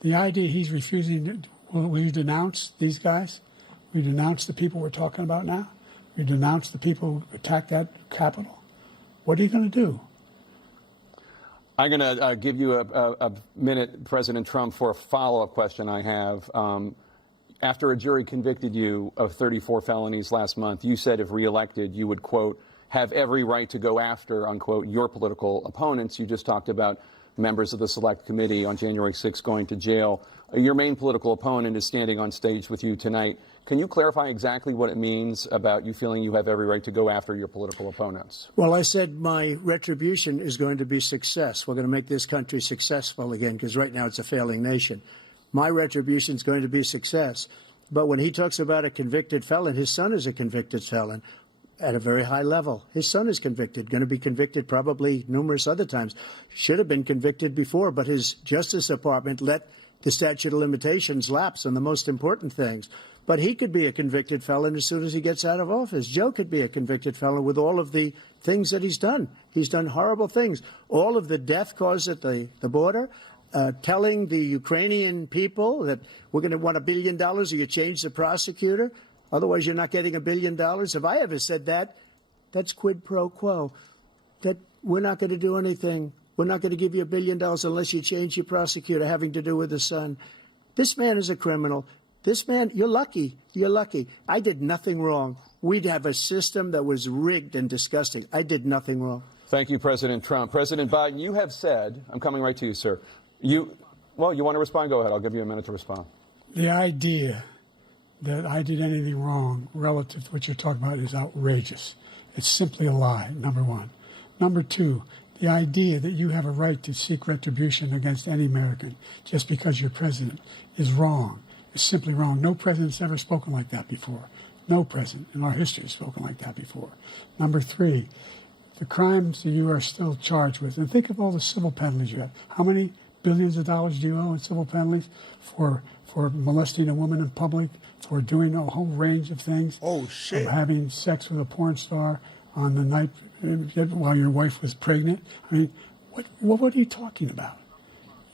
The idea he's refusing, will you denounce these guys? Will you denounce the people we're talking about now? Will you denounce the people who attacked that Capitol? What are you going to do? I'm going to give you a minute, President Trump, for a follow-up question I have. After a jury convicted you of 34 felonies last month, you said if reelected, you would, quote, have every right to go after, unquote, your political opponents. You just talked about members of the Select Committee on January 6th going to jail. Your main political opponent is standing on stage with you tonight. Can you clarify exactly what it means about you feeling you have every right to go after your political opponents? Well, I said my retribution is going to be success. We're going to make this country successful again, because right now it's a failing nation. My retribution is going to be success. But when he talks about a convicted felon, his son is a convicted felon at a very high level. His son is convicted, going to be convicted probably numerous other times. Should have been convicted before, but his Justice Department let the statute of limitations lapse on the most important things. But he could be a convicted felon as soon as he gets out of office. Joe could be a convicted felon with all of the things that he's done. He's done horrible things. All of the death caused at the border, telling the Ukrainian people that we're going to want $1 billion or you change the prosecutor. Otherwise, you're not getting $1 billion. If I ever said that, that's quid pro quo. That we're not going to do anything. We're not going to give you $1 billion unless you change your prosecutor having to do with the son. This man is a criminal. This man, you're lucky. You're lucky. I did nothing wrong. We'd have a system that was rigged and disgusting. I did nothing wrong. Thank you, President Trump. President Biden, you have said, I'm coming right to you, sir. You want to respond? Go ahead. I'll give you a minute to respond. The idea that I did anything wrong relative to what you're talking about is outrageous. It's simply a lie, number one. Number two, The idea that you have a right to seek retribution against any American just because you're president is wrong. It's simply wrong. No president's ever spoken like that before. No president in our history has spoken like that before. Number three, the crimes that you are still charged with, and think of all the civil penalties you have. How many billions of dollars do you owe in civil penalties for molesting a woman in public, for doing a whole range of things? Oh, shit. For having sex with a porn star on the night while your wife was pregnant. I mean, what are you talking about?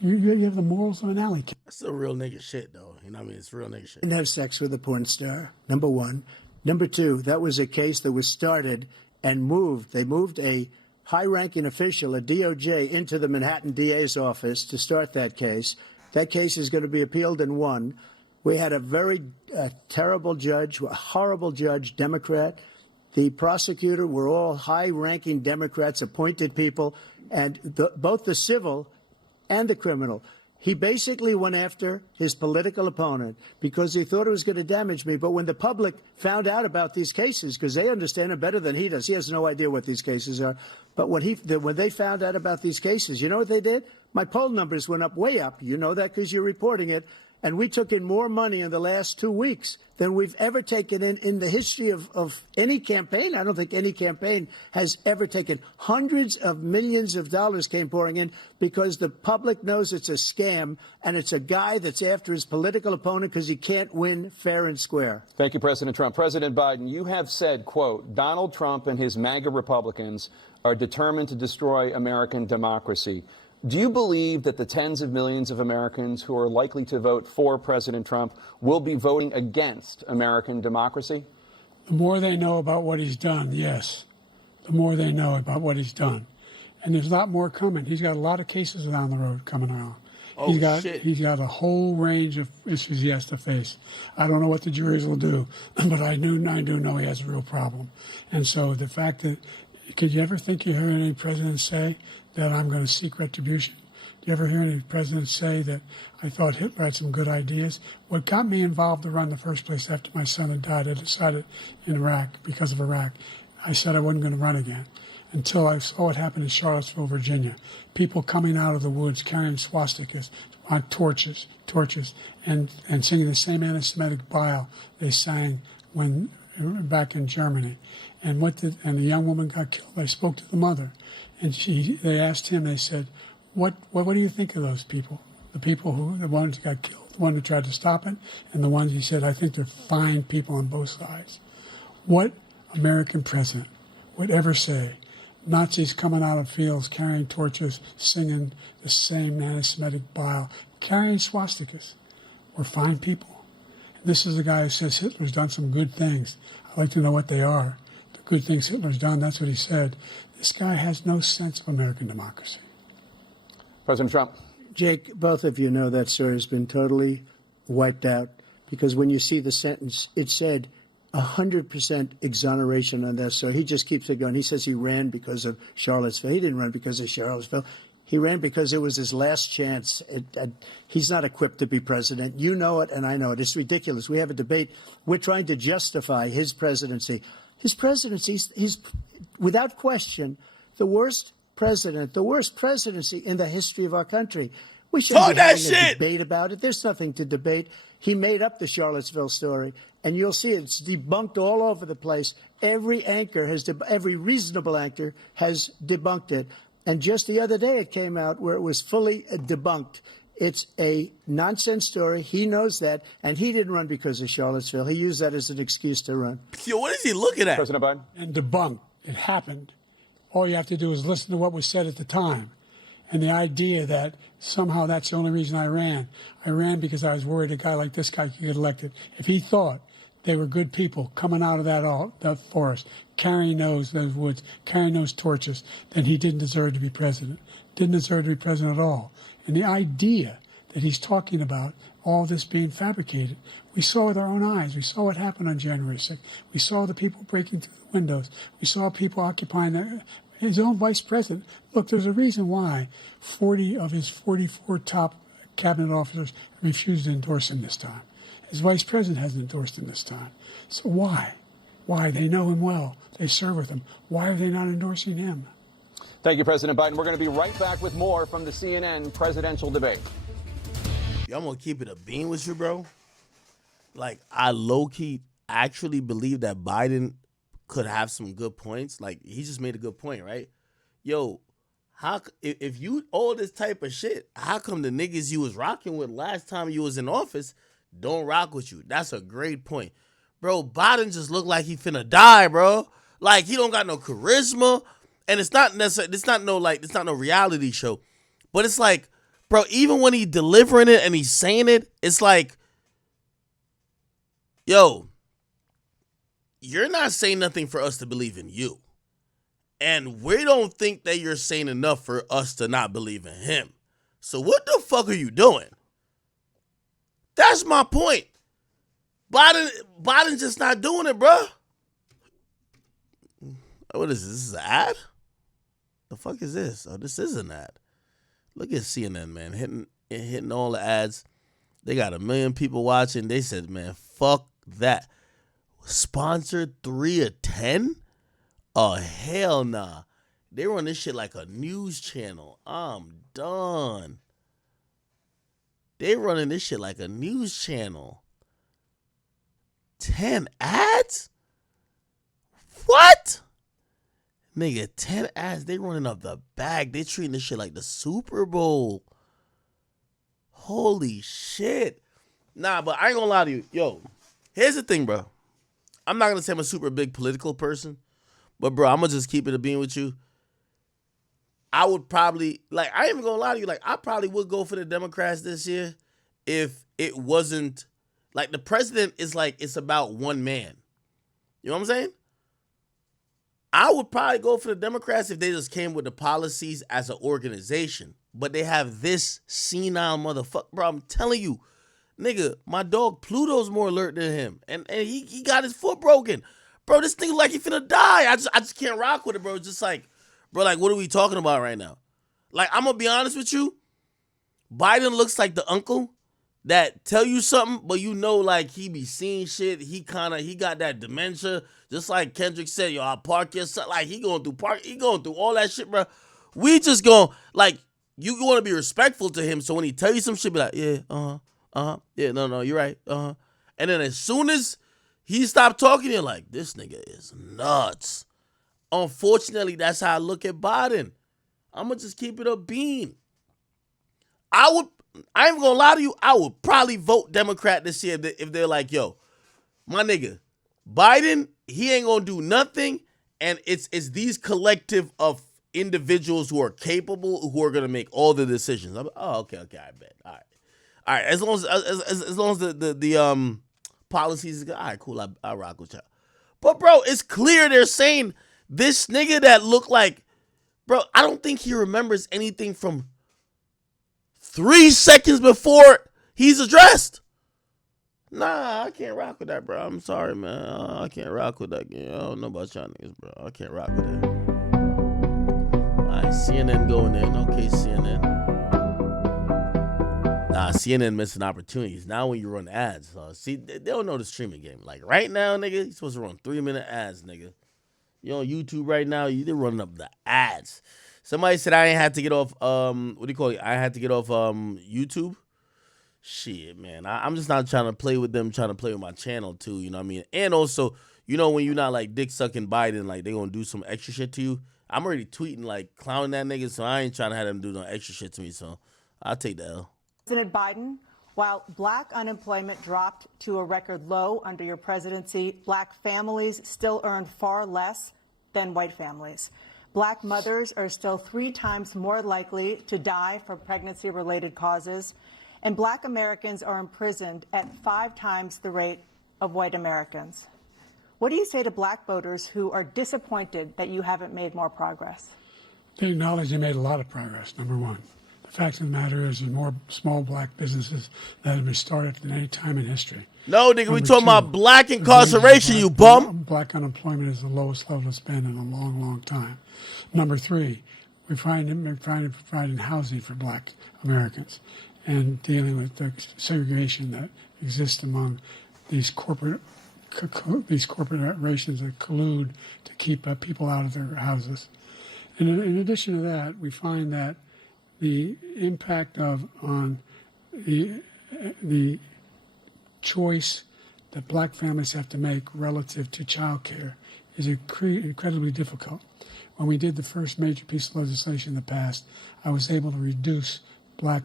You have the morals of an alley cat. That's a real nigga shit, though. You know what I mean? It's real nigga shit. Didn't have sex with a porn star, number one. Number two, that was a case that was started and moved. They moved a high-ranking official, a DOJ, into the Manhattan DA's office to start that case. That case is going to be appealed and won. We had a very terrible judge, a horrible judge, Democrat. The prosecutor were all high-ranking Democrats, appointed people, and both the civil and the criminal. He basically went after his political opponent because he thought it was going to damage me. But when the public found out about these cases, because they understand it better than he does, he has no idea what these cases are. But when they found out about these cases, you know what they did? My poll numbers went up, way up. You know that because you're reporting it. And we took in more money in the last 2 weeks than we've ever taken in the history of any campaign. I don't think any campaign has ever taken. Hundreds of millions of dollars came pouring in because the public knows it's a scam, and it's a guy that's after his political opponent because he can't win fair and square. Thank you, President Trump. President Biden, you have said, quote, Donald Trump and his MAGA Republicans are determined to destroy American democracy. Do you believe that the tens of millions of Americans who are likely to vote for President Trump will be voting against American democracy? The more they know about what he's done, yes. The more they know about what he's done. And there's a lot more coming. He's got a lot of cases down the road coming around. Oh, He's got a whole range of issues he has to face. I don't know what the juries will do, but I do know he has a real problem. And so the fact that, could you ever think you heard any president say that I'm going to seek retribution? Do you ever hear any president say that I thought Hitler had some good ideas? What got me involved to run in the first place after my son had died, I decided in Iraq, because of Iraq, I said I wasn't going to run again until I saw what happened in Charlottesville, Virginia. People coming out of the woods carrying swastikas on torches, and singing the same anti-Semitic bile they sang when back in Germany. And the young woman got killed. I spoke to the mother, and they asked him. They said, "What do you think of those people? The ones who got killed, the one who tried to stop it, and the ones," he said, "I think they're fine people on both sides." What American president would ever say, Nazis coming out of fields carrying torches, singing the same anti-Semitic bile, carrying swastikas, were fine people? And this is the guy who says Hitler's done some good things. I'd like to know what they are. The good things Hitler's done, that's what he said. This guy has no sense of American democracy. President Trump. Jake, both of you know that story has been totally wiped out because when you see the sentence, it said 100% exoneration on that. So he just keeps it going. He says he ran because of Charlottesville. He didn't run because of Charlottesville. He ran because it was his last chance. He's not equipped to be president. You know it, and I know it. It's ridiculous. We have a debate. We're trying to justify his presidency. His presidency, he's without question the worst president, the worst presidency in the history of our country. We shouldn't be having a debate about it. There's nothing to debate. He made up the Charlottesville story, and you'll see it's debunked all over the place. Every reasonable anchor has debunked it. And just the other day it came out where it was fully debunked. It's a nonsense story. He knows that, and he didn't run because of Charlottesville. He used that as an excuse to run. Yo, what is he looking at? President Biden. And debunked. It happened. All you have to do is listen to what was said at the time. And the idea that somehow that's the only reason I ran. I ran because I was worried a guy like this guy could get elected. If he thought they were good people coming out of that forest, carrying those woods, carrying those torches, then he didn't deserve to be president. Didn't deserve to be president at all. And the idea that he's talking about all this being fabricated, we saw with our own eyes. We saw what happened on January 6th. We saw the people breaking through the windows. We saw people occupying his own vice president. Look, there's a reason why 40 of his 44 top cabinet officers refused to endorse him this time. His vice president hasn't endorsed him this time. So why? Why? They know him well. They serve with him. Why are they not endorsing him? Thank you, President Biden. We're going to be right back with more from the CNN presidential debate. I'm going to keep it a bean with you, bro. Like, I low-key actually believe that Biden could have some good points. Like, he just made a good point, right? Yo, if you all this type of shit, how come the niggas you was rocking with last time you was in office don't rock with you? That's a great point. Bro, Biden just looked like he finna die, bro. Like, he don't got no charisma. And it's not necessarily, it's not no reality show. But it's like, bro, even when he delivering it and he's saying it, it's like, yo, you're not saying nothing for us to believe in you. And we don't think that you're saying enough for us to not believe in him. So what the fuck are you doing? That's my point. Biden's just not doing it, bro. What is this? This is an ad? The fuck is this? Oh, this is an ad. Look at CNN, man, hitting all the ads. They got 1 million people watching. They said, man, fuck that. Sponsored 3 of 10? Oh, hell nah. They run this shit like a news channel. I'm done. They running this shit like a news channel. 10 ads? What? Nigga, 10 ads. They running up the bag. They treating this shit like the Super Bowl. Holy shit. Nah, but I ain't gonna lie to you. Yo, here's the thing, bro. I'm not gonna say I'm a super big political person, but bro, I'm gonna just keep it a being with you. I would probably, like, I ain't even gonna lie to you, like, I probably would go for the Democrats this year if it wasn't, like, the president is like, it's about one man. You know what I'm saying? I would probably go for the Democrats if they just came with the policies as an organization. But they have this senile motherfucker. Bro, I'm telling you, nigga, my dog Pluto's more alert than him. And he got his foot broken. Bro, this thing like he finna die. I just can't rock with it, bro. It's just like, bro, like, what are we talking about right now? Like, I'm gonna be honest with you. Biden looks like the uncle that tell you something, but you know, like, he be seeing shit. He got that dementia. Just like Kendrick said, yo, I'll park your son. Like, he going through all that shit, bro. We just going, like, you want to be respectful to him. So when he tell you some shit, be like, yeah, yeah, no, you're right, And then as soon as he stopped talking, you're like, this nigga is nuts. Unfortunately, that's how I look at Biden. I'm going to just keep it a bean. I ain't gonna lie to you, I would probably vote Democrat this year if they're like, yo, my nigga, Biden, he ain't gonna do nothing, and it's these collective of individuals who are capable, who are gonna make all the decisions. I'm, oh, okay, I bet. All right. As long as the policies is good, all right, cool. I rock with y'all. But bro, it's clear they're saying this nigga that looked like, bro, I don't think he remembers anything from 3 seconds before he's addressed. Nah, I can't rock with that, bro. I'm sorry, man. I can't rock with that. I don't know about y'all niggas, bro. I can't rock with that. All right, CNN going in. Okay, CNN. Nah, CNN missing opportunities. Now when you run ads, see, they don't know the streaming game. Like right now, nigga, you're supposed to run 3-minute ads, nigga. You on YouTube right now, they're running up the ads. Somebody said I ain't had to get off, what do you call it? I had to get off YouTube. Shit, man. I'm just not trying to play with them, trying to play with my channel too, you know what I mean? And also, you know, when you're not like dick sucking Biden, like they gonna do some extra shit to you. I'm already tweeting like clowning that nigga, so I ain't trying to have them do no extra shit to me, so I'll take the L. President Biden, while black unemployment dropped to a record low under your presidency, black families still earn far less than white families. Black mothers are still 3 times more likely to die from pregnancy-related causes, and black Americans are imprisoned at 5 times the rate of white Americans. What do you say to black voters who are disappointed that you haven't made more progress? They acknowledge they made a lot of progress, number one. The fact of the matter is there's more small black businesses that have been started than any time in history. No, nigga, we talking about black incarceration, you bum. Black unemployment is the lowest level it's been in a long, long time. Number 3, we're trying to provide housing for black Americans and dealing with the segregation that exists among these corporations that collude to keep people out of their houses. In addition to that, we find that the impact on the choice that black families have to make relative to child care is incredibly difficult. When we did the first major piece of legislation in the past, I was able to reduce black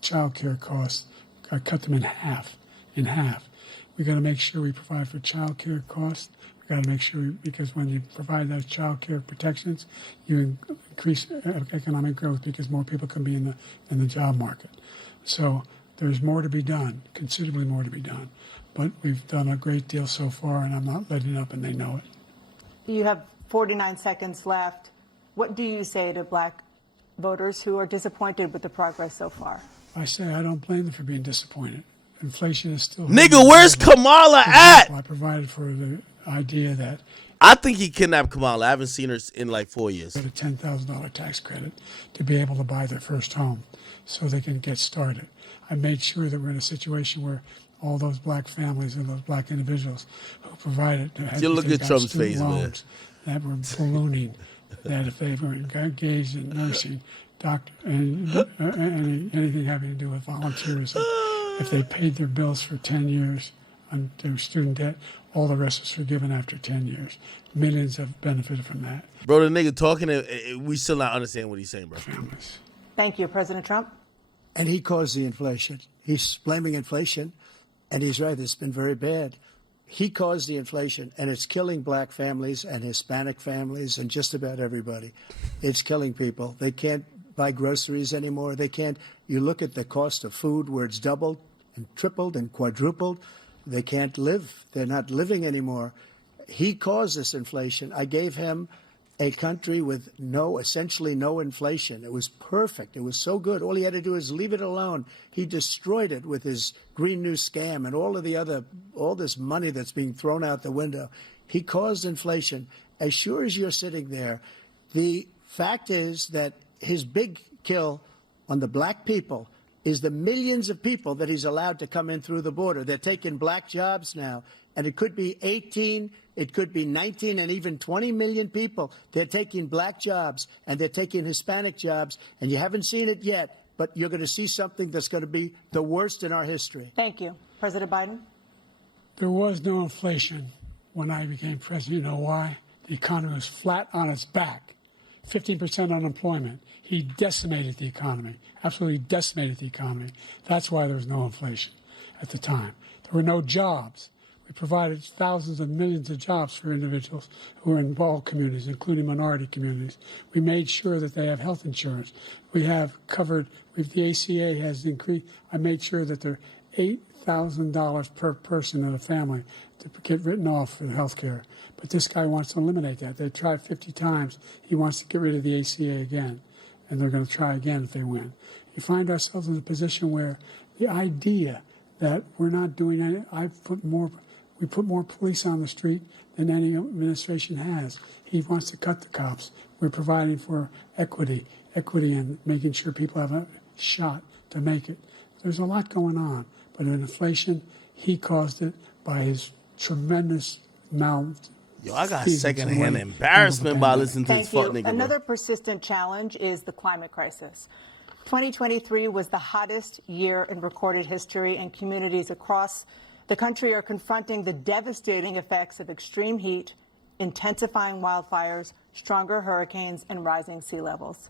child care costs. I cut them in half. We got to make sure we provide for child care costs. We got to make sure, because when you provide those child care protections, you increase economic growth because more people can be in the job market. So there's more to be done, considerably more to be done. But we've done a great deal so far, and I'm not letting up, and they know it. You have 49 seconds left. What do you say to black voters who are disappointed with the progress so far? I say I don't blame them for being disappointed. Inflation is still... Nigga, where's Kamala at? I provided for the idea that... I think he kidnapped Kamala. I haven't seen her in like 4 years. A $10,000 tax credit to be able to buy their first home so they can get started. I made sure that we're in a situation where all those black families and those black individuals who provided... You look at Trump's face, man. That were ballooning, that if they were engaged in nursing, doctor, and anything having to do with volunteerism, if they paid their bills for 10 years on their student debt, all the rest was forgiven after 10 years. Millions have benefited from that. Bro, the nigga talking, we still not understand what he's saying, bro. Families. Thank you, President Trump. And he caused the inflation. He's blaming inflation, and he's right. It's been very bad. He caused the inflation, and it's killing black families and Hispanic families and just about everybody. It's killing people. They can't buy groceries anymore. They can't. You look at the cost of food where it's doubled and tripled and quadrupled. They can't live. They're not living anymore. He caused this inflation. I gave him a country with essentially no inflation. It was perfect. It was so good. All he had to do is leave it alone. He destroyed it with his Green New scam and all this money that's being thrown out the window. He caused inflation. As sure as you're sitting there, the fact is that his big kill on the black people is the millions of people that he's allowed to come in through the border. They're taking black jobs now, and it could be 18, it could be 19, and even 20 million people. They're taking black jobs, and they're taking Hispanic jobs, and you haven't seen it yet, but you're going to see something that's going to be the worst in our history. Thank you. President Biden? There was no inflation when I became president. You know why? The economy was flat on its back. 15% unemployment. He decimated the economy, absolutely decimated the economy. That's why there was no inflation at the time. There were no jobs. We provided thousands of millions of jobs for individuals who are in all communities, including minority communities. We made sure that they have health insurance. We have covered, the ACA has increased. I made sure that they're $8,000 per person in a family to get written off for health care. But this guy wants to eliminate that. They tried 50 times. He wants to get rid of the ACA again, and they're going to try again if they win. You find ourselves in a position where the idea that we're not doing any, we put more police on the street than any administration has. He wants to cut the cops. We're providing for equity and making sure people have a shot to make it. There's a lot going on, but in inflation, he caused it by his tremendous Yo, I got secondhand embarrassment by listening to this fuck nigga. Another persistent challenge is the climate crisis. 2023 was the hottest year in recorded history, and communities across the country are confronting the devastating effects of extreme heat, intensifying wildfires, stronger hurricanes, and rising sea levels.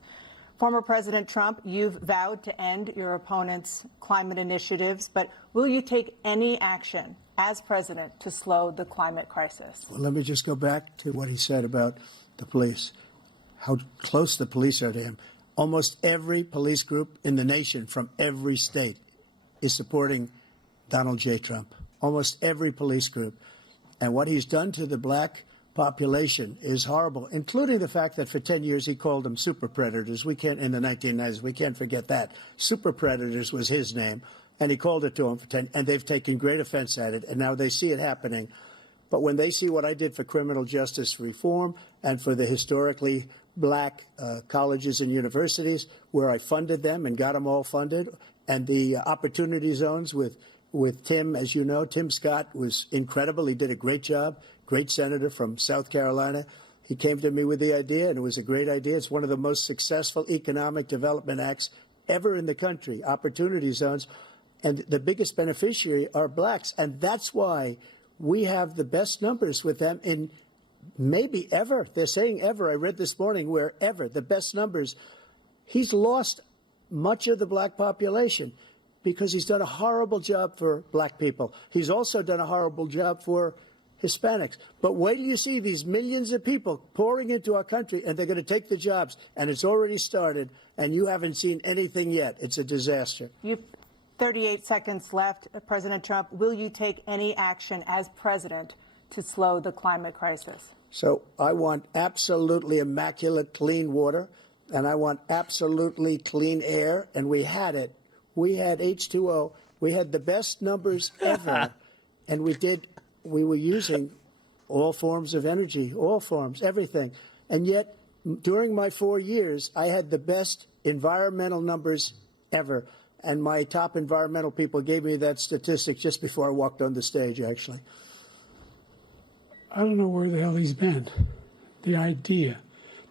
Former President Trump, you've vowed to end your opponent's climate initiatives, but will you take any action as president to slow the climate crisis? Well, let me just go back to what he said about the police, how close the police are to him. Almost every police group in the nation from every state is supporting Donald J. Trump. Almost every police group. And what he's done to the black population is horrible, including the fact that for 10 years he called them super predators. We can't, in the 1990s, we can't forget that. Super predators was his name, and he called it to them for 10, and they've taken great offense at it, and now they see it happening. But when they see what I did for criminal justice reform and for the historically black colleges and universities, where I funded them and got them all funded, and the opportunity zones with Tim, as you know, Tim Scott was incredible. He did a great job, great senator from South Carolina. He came to me with the idea, and it was a great idea. It's one of the most successful economic development acts ever in the country, opportunity zones. And the biggest beneficiary are blacks. And that's why we have the best numbers with them in maybe ever. They're saying ever. I read this morning where ever, the best numbers. He's lost much of the black population because he's done a horrible job for black people. He's also done a horrible job for Hispanics. But wait till you see these millions of people pouring into our country, and they're going to take the jobs. And it's already started, and you haven't seen anything yet. It's a disaster. You've 38 seconds left. President Trump, will you take any action as president to slow the climate crisis? So I want absolutely immaculate clean water, and I want absolutely clean air, and we had it. We had H2O. We had the best numbers ever, and we were using all forms of energy, all forms, everything. And yet, during my 4 years, I had the best environmental numbers ever. And my top environmental people gave me that statistic just before I walked on the stage, actually. I don't know where the hell he's been. The idea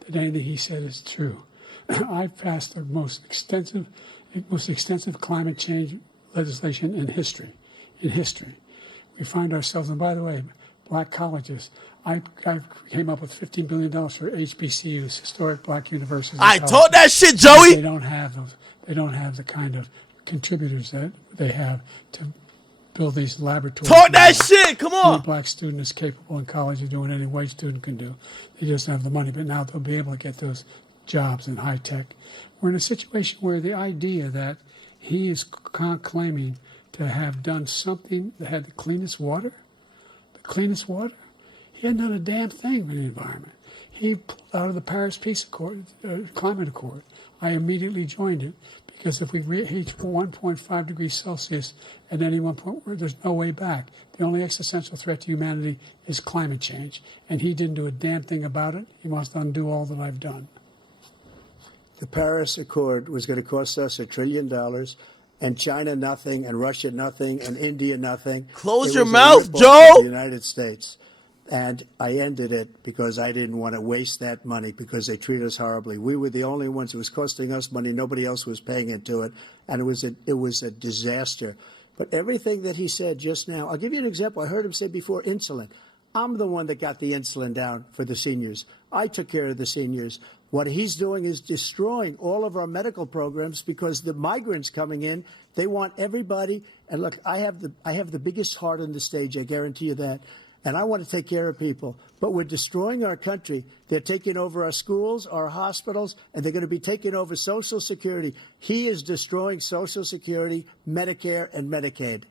that anything he said is true. I've passed the most extensive climate change legislation in history. We find ourselves, and by the way, black colleges. I came up with $15 billion for HBCUs, historic black universities. I taught that shit, Joey. They don't have those. They don't have the kind of contributors that they have to build these laboratories. Talk that shit. Come on. No black student is capable in college of doing anything white student can do. They just have the money. But now they'll be able to get those jobs in high tech. We're in a situation where the idea that he is claiming to have done something that had the cleanest water, he hadn't done a damn thing for the environment. He pulled out of the Paris Peace Accord, Climate Accord. I immediately joined it because if we reach 1.5 degrees Celsius at any one point, there's no way back. The only existential threat to humanity is climate change. And he didn't do a damn thing about it. He wants to undo all that I've done. The Paris Accord was going to cost us $1 trillion, and China nothing, and Russia nothing, and India nothing. Close your mouth, Joe! The United States. And I ended it because I didn't want to waste that money because they treat us horribly. We were the only ones. It was costing us money. Nobody else was paying into it. And it was a disaster. But everything that he said just now, I'll give you an example. I heard him say before insulin. I'm the one that got the insulin down for the seniors. I took care of the seniors. What he's doing is destroying all of our medical programs because the migrants coming in, they want everybody. And look, I have the biggest heart on the stage. I guarantee you that. And I want to take care of people. But we're destroying our country. They're taking over our schools, our hospitals, and they're going to be taking over Social Security. He is destroying Social Security, Medicare, and Medicaid.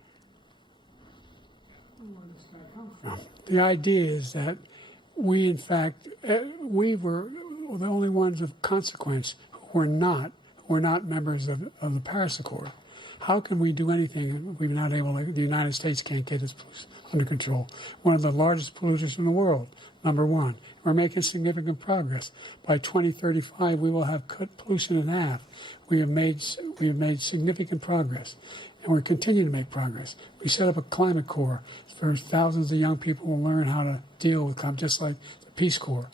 The idea is that we, in fact, we were the only ones of consequence who were not members of the Paris Accord. How can we do anything if we're not able to, the United States can't get its pollution under control? One of the largest polluters in the world, number one. We're making significant progress. By 2035, we will have cut pollution in half. We have made significant progress, and we're continuing to make progress. We set up a climate corps for thousands of young people who will learn how to deal with climate, just like the Peace Corps.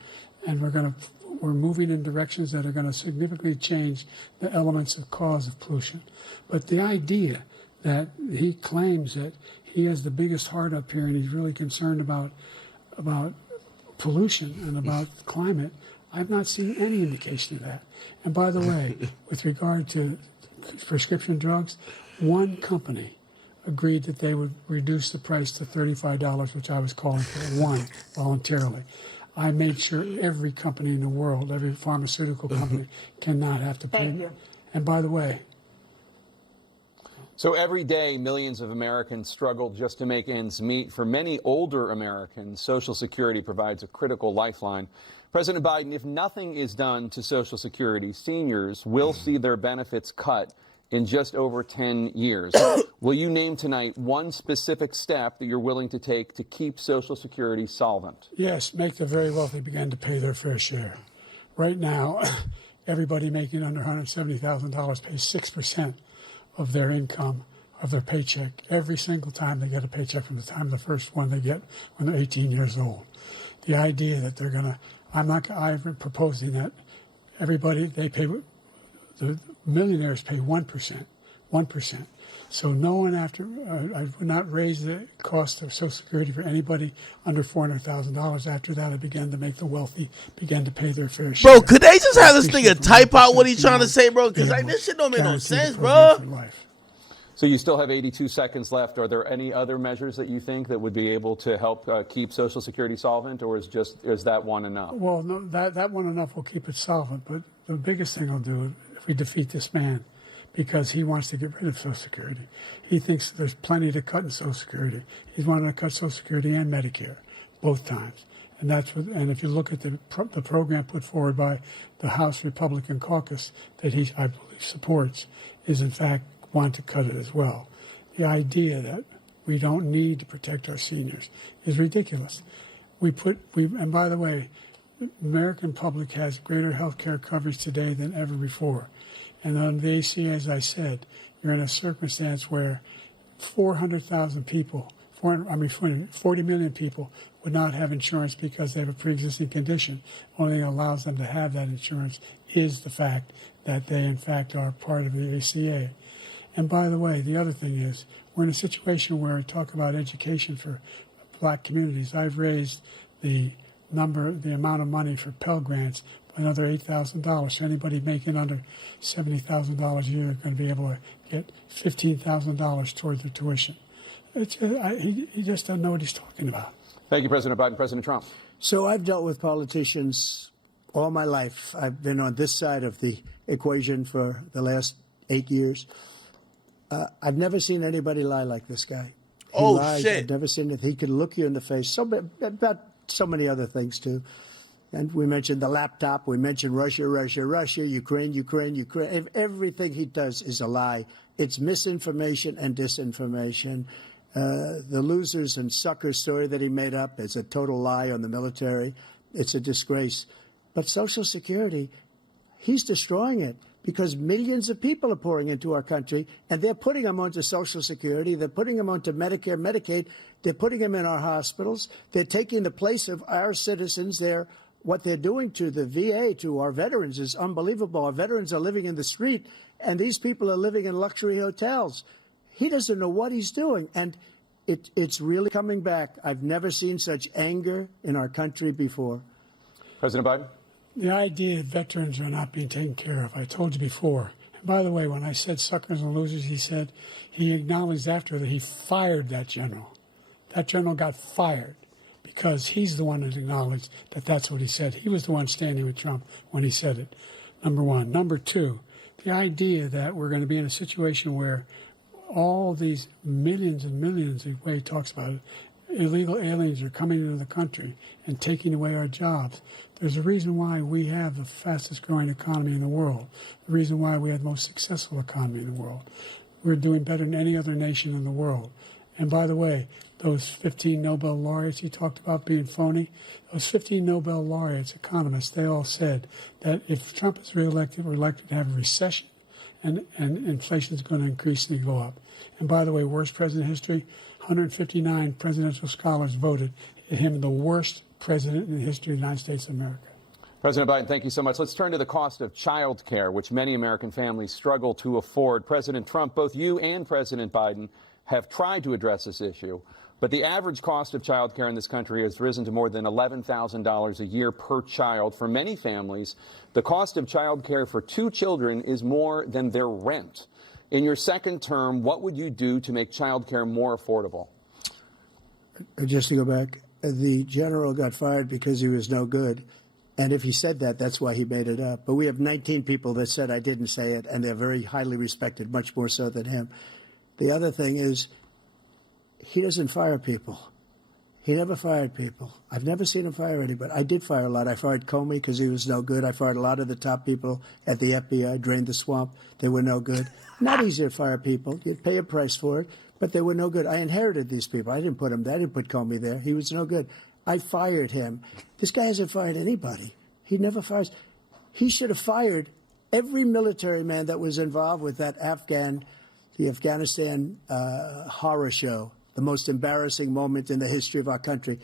And we're moving in directions that are going to significantly change the elements of cause of pollution. But the idea that he claims that he has the biggest heart up here and he's really concerned about pollution and about climate, I've not seen any indication of that. And by the way, with regard to prescription drugs, one company agreed that they would reduce the price to $35, which I was calling for, one, voluntarily. I made sure every company in the world, every pharmaceutical company, cannot have to pay. Thank you. And by the way, so every day, millions of Americans struggle just to make ends meet. For many older Americans, Social Security provides a critical lifeline. President Biden, if nothing is done to Social Security, seniors will see their benefits cut in just over 10 years. Will you name tonight one specific step that you're willing to take to keep Social Security solvent? yes, make the very wealthy begin to pay their fair share. Right now, everybody making under $170,000 pays 6% of their income, of their paycheck, every single time they get a paycheck from the time the first one they get when they're 18 years old. The idea that they're going to I'm proposing that everybody, the millionaires pay 1%. So no one I would not raise the cost of Social Security for anybody under $400,000. After that, I began to make the wealthy begin to pay their fair share. Bro, could they just have this nigga type out what he's trying to say, bro? Because like, this shit don't make no sense, bro. So you still have 82 seconds left. Are there any other measures that you think that would be able to help keep Social Security solvent, or is that one enough? Well, no, that one enough will keep it solvent. But the biggest thing will do if we defeat this man, because he wants to get rid of Social Security. He thinks there's plenty to cut in Social Security. He's wanting to cut Social Security and Medicare, both times. And and if you look at the program put forward by the House Republican caucus that I believe supports, is in fact want to cut it as well. The idea that we don't need to protect our seniors is ridiculous. And by the way, the American public has greater health care coverage today than ever before. And on the ACA, as I said, you're in a circumstance where 400,000 people, 40 million people would not have insurance because they have a pre-existing condition. Only thing that allows them to have that insurance is the fact that they, in fact, are part of the ACA. And by the way, the other thing is, we're in a situation where I talk about education for black communities. I've raised the amount of money for Pell Grants by another $8,000. So anybody making under $70,000 a year is going to be able to get $15,000 toward their tuition. He just doesn't know what he's talking about. Thank you, President Biden. President Trump. So I've dealt with politicians all my life. I've been on this side of the equation for the last 8 years. I've never seen anybody lie like this guy. He lies. Shit. I've never seen it. He can look you in the face. About so many other things, too. And we mentioned the laptop. We mentioned Russia, Ukraine. Everything he does is a lie. It's misinformation and disinformation. The losers and suckers story that he made up is a total lie on the military. It's a disgrace. But Social Security, he's destroying it because millions of people are pouring into our country, and they're putting them onto Social Security. They're putting them onto Medicare, Medicaid. They're putting them in our hospitals. They're taking the place of our citizens. What they're doing to the VA, to our veterans, is unbelievable. Our veterans are living in the street, and these people are living in luxury hotels. He doesn't know what he's doing, and it's really coming back. I've never seen such anger in our country before. President Biden? The idea that veterans are not being taken care of, I told you before. And by the way, when I said suckers and losers, he acknowledged after that he fired that general. That general got fired because he's the one that acknowledged that that's what he said. He was the one standing with Trump when he said it, number one. Number two, the idea that we're going to be in a situation where all these millions and millions, the way he talks about it, illegal aliens are coming into the country and taking away our jobs. There's a reason why we have the fastest growing economy in the world, the reason why we have the most successful economy in the world. We're doing better than any other nation in the world. And by the way, those 15 Nobel laureates you talked about being phony, those 15 Nobel laureates, economists, they all said that if Trump is reelected, we're likely to have a recession and inflation is going to increasingly go up. And by the way, worst president in history, 159 presidential scholars voted him the worst president in the history of the United States of America. President Biden, thank you so much. Let's turn to the cost of child care, which many American families struggle to afford. President Trump, both you and President Biden have tried to address this issue, but the average cost of child care in this country has risen to more than $11,000 a year per child. For many families, the cost of child care for 2 children is more than their rent. In your second term, what would you do to make child care more affordable? Just to go back, the general got fired because he was no good. And if he said that, that's why he made it up. But we have 19 people that said I didn't say it, and they're very highly respected, much more so than him. The other thing is, he doesn't fire people. He never fired people. I've never seen him fire anybody. I did fire a lot. I fired Comey because he was no good. I fired a lot of the top people at the FBI, drained the swamp. They were no good. Not easy to fire people. You'd pay a price for it, but they were no good. I inherited these people. I didn't put him there. I didn't put Comey there. He was no good. I fired him. This guy hasn't fired anybody. He never fires. He should have fired every military man that was involved with that the Afghanistan horror show, the most embarrassing moment in the history of our country.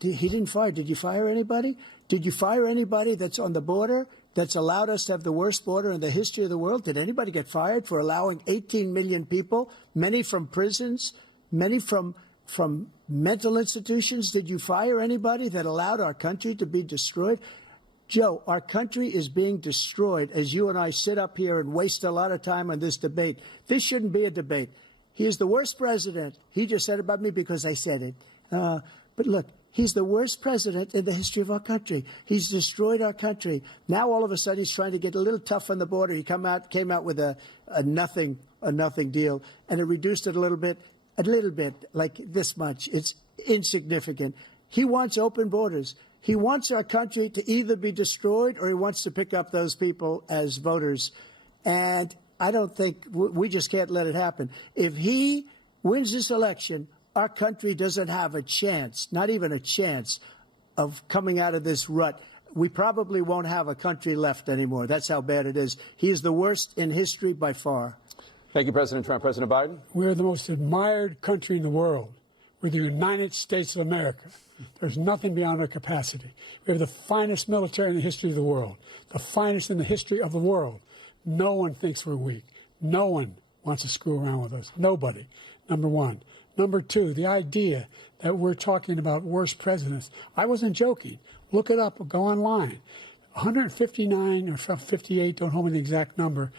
He didn't fire. Did you fire anybody? Did you fire anybody that's on the border that's allowed us to have the worst border in the history of the world? Did anybody get fired for allowing 18 million people, many from prisons, many from mental institutions? Did you fire anybody that allowed our country to be destroyed? Joe, our country is being destroyed as you and I sit up here and waste a lot of time on this debate. This shouldn't be a debate. He is the worst president. He just said about me because I said it. But look, he's the worst president in the history of our country. He's destroyed our country. Now all of a sudden he's trying to get a little tough on the border. He came out with a nothing deal, and it reduced it a little bit, like this much. It's insignificant. He wants open borders. He wants our country to either be destroyed or he wants to pick up those people as voters. And I don't think we just can't let it happen. If he wins this election, our country doesn't have a chance, not even a chance, of coming out of this rut. We probably won't have a country left anymore. That's how bad it is. He is the worst in history by far. Thank you, President Trump. President Biden? We're the most admired country in the world. We're the United States of America. There's nothing beyond our capacity. We have the finest military in the history of the world, the finest in the history of the world. No one thinks we're weak. No one wants to screw around with us. Nobody, number one. Number two, the idea that we're talking about worst presidents. I wasn't joking. Look it up or go online. 159 or 58, don't hold me the exact number,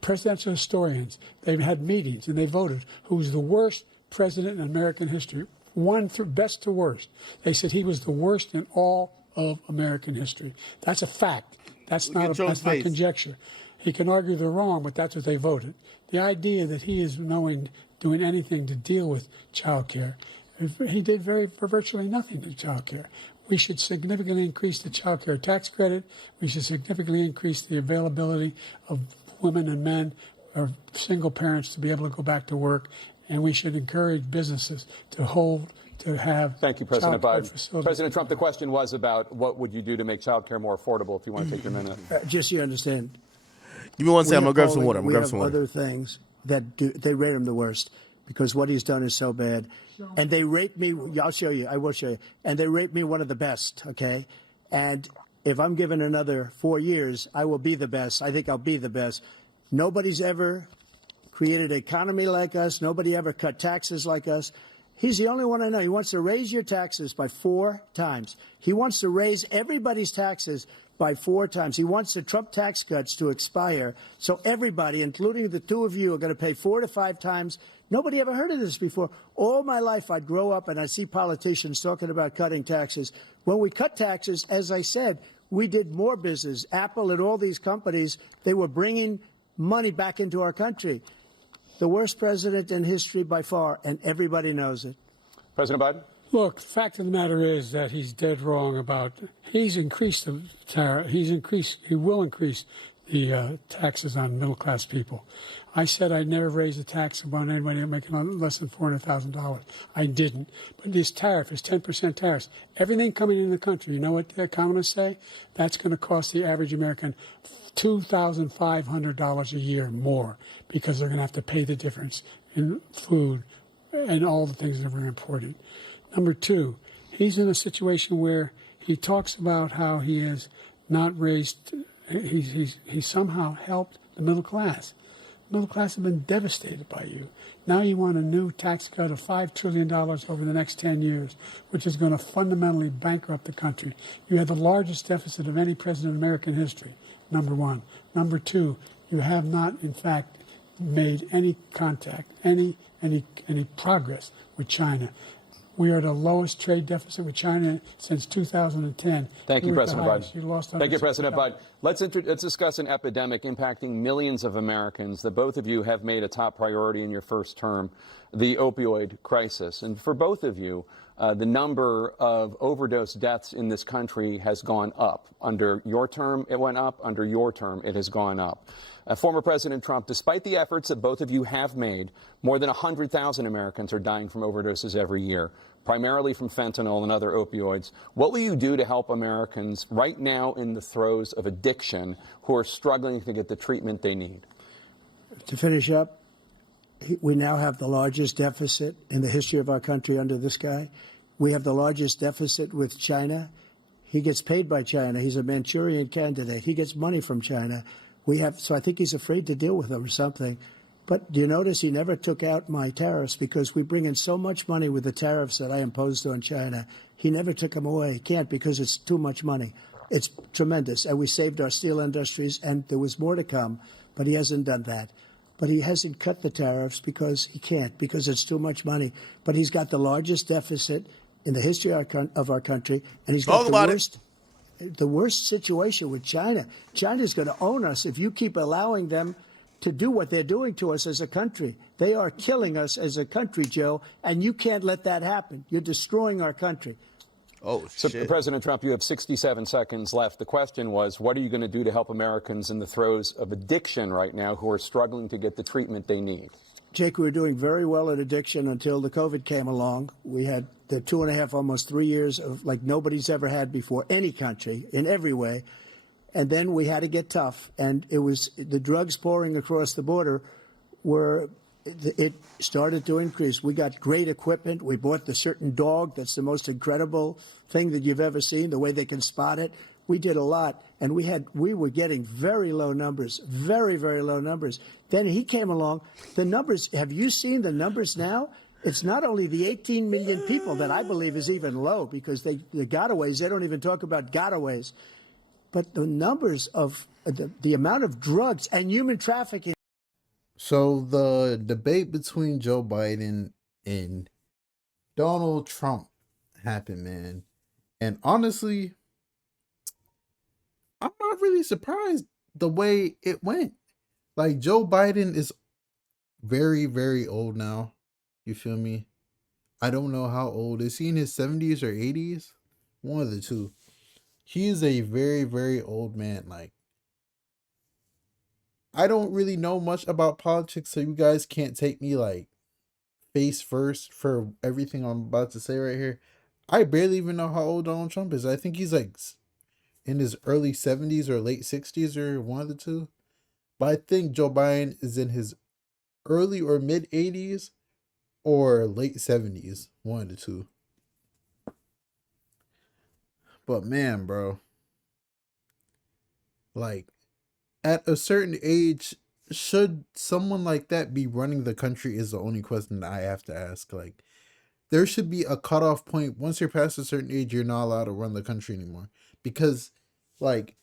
presidential historians, they've had meetings and they voted who's the worst president in American history, one through best to worst. They said he was the worst in all of American history. That's a fact. That's not conjecture. He can argue they're wrong, but that's what they voted. The idea that he is doing anything to deal with child care, he did virtually nothing to child care. We should significantly increase the child care tax credit. We should significantly increase the availability of women and men or single parents to be able to go back to work. And we should encourage businesses to have. Thank you, President Biden. Facilities. President Trump, the question was about what would you do to make child care more affordable, if you want to take your minute. Just so you understand. Give me one second. I'm going to grab some water. We have other things that they rate him the worst because what he's done is so bad. And they rate me, I'll show you, I will show you. And they rate me one of the best, okay? And if I'm given another 4 years, I will be the best. I think I'll be the best. Nobody's ever created an economy like us. Nobody ever cut taxes like us. He's the only one I know. He wants to raise your taxes by 4 times. He wants to raise everybody's taxes by 4 times. He wants the Trump tax cuts to expire. So everybody, including the two of you, are going to pay 4 to 5 times. Nobody ever heard of this before. All my life, I'd grow up and I'd see politicians talking about cutting taxes. When we cut taxes, as I said, we did more business. Apple and all these companies, they were bringing money back into our country. The worst president in history by far, and everybody knows it. President Biden? Look, the fact of the matter is that he's dead wrong about, he's increased the tariff, he will increase the taxes on middle-class people. I said I'd never raise a tax on anybody making less than $400,000. I didn't. But this tariff is 10% tariffs. Everything coming in the country, you know what the economists say? That's going to cost the average American $2,500 a year more because they're going to have to pay the difference in food and all the things that we're importing. Number two, he's in a situation where he talks about how he has not raised, he's somehow helped the middle class. The middle class have been devastated by you. Now you want a new tax cut of $5 trillion over the next 10 years, which is going to fundamentally bankrupt the country. You have the largest deficit of any president in American history, number one. Number two, you have not, in fact, made any contact, any progress with China. We are the lowest trade deficit with China since 2010. Thank you, President Biden. You lost Thank you, President Biden. Let's discuss an epidemic impacting millions of Americans that both of you have made a top priority in your first term, the opioid crisis. And for both of you, the number of overdose deaths in this country has gone up. Under your term, it went up. Under your term, it has gone up. Former President Trump, despite the efforts that both of you have made, more than 100,000 Americans are dying from overdoses every year, primarily from fentanyl and other opioids. What will you do to help Americans right now in the throes of addiction who are struggling to get the treatment they need? To finish up, we now have the largest deficit in the history of our country under this guy. We have the largest deficit with China. He gets paid by China. He's a Manchurian candidate. He gets money from China. So I think he's afraid to deal with them or something. But do you notice he never took out my tariffs because we bring in so much money with the tariffs that I imposed on China. He never took them away. He can't because it's too much money. It's tremendous. And we saved our steel industries, and there was more to come, but he hasn't done that. But he hasn't cut the tariffs because he can't, because it's too much money. But he's got the largest deficit in the history of our country, and he's got the worst situation with China. China's going to own us if you keep allowing them to do what they're doing to us as a country. They are killing us as a country, Joe, and you can't let that happen. You're destroying our country. Oh, so, shit. President Trump, you have 67 seconds left. The question was, what are you going to do to help Americans in the throes of addiction right now who are struggling to get the treatment they need? Jake, we were doing very well at addiction until the COVID came along. We had the 2.5, almost 3 years of like nobody's ever had before, any country, in every way. And then we had to get tough. And it was the drugs pouring across the border it started to increase. We got great equipment. We bought the certain dog that's the most incredible thing that you've ever seen, the way they can spot it. We did a lot, and we were getting very low numbers, very, very low numbers. Then he came along. The numbers, have you seen the numbers now? It's not only the 18 million people that I believe is even low, because the gotaways, they don't even talk about gotaways. But the numbers of the amount of drugs and human trafficking. So the debate between Joe Biden and Donald Trump happened, man. And honestly, I'm not really surprised the way it went. Like, Joe Biden is very, very old now. You feel me? I don't know how old. Is he in his 70s or 80s? One of the two. He is a very, very old man. Like, I don't really know much about politics, so you guys can't take me like face first for everything I'm about to say right here. I barely even know how old Donald Trump is. I think he's like in his early 70s or late 60s or one of the two. But I think Joe Biden is in his early or mid 80s or late 70s, one of the two. But man, bro, like, at a certain age, should someone like that be running the country is the only question that I have to ask. Like, there should be a cutoff point. Once you're past a certain age, you're not allowed to run the country anymore. Because, like,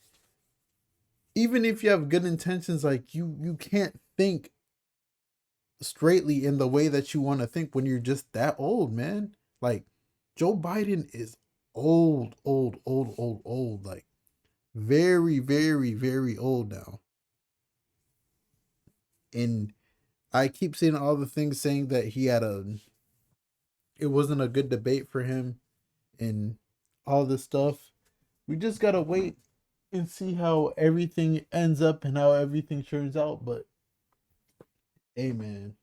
even if you have good intentions, like, you can't think straightly in the way that you want to think when you're just that old, man. Like, Joe Biden is old. Like, very, very, very old now. And I keep seeing all the things saying that it wasn't a good debate for him and all this stuff. We just gotta wait and see how everything ends up and how everything turns out. But hey, man,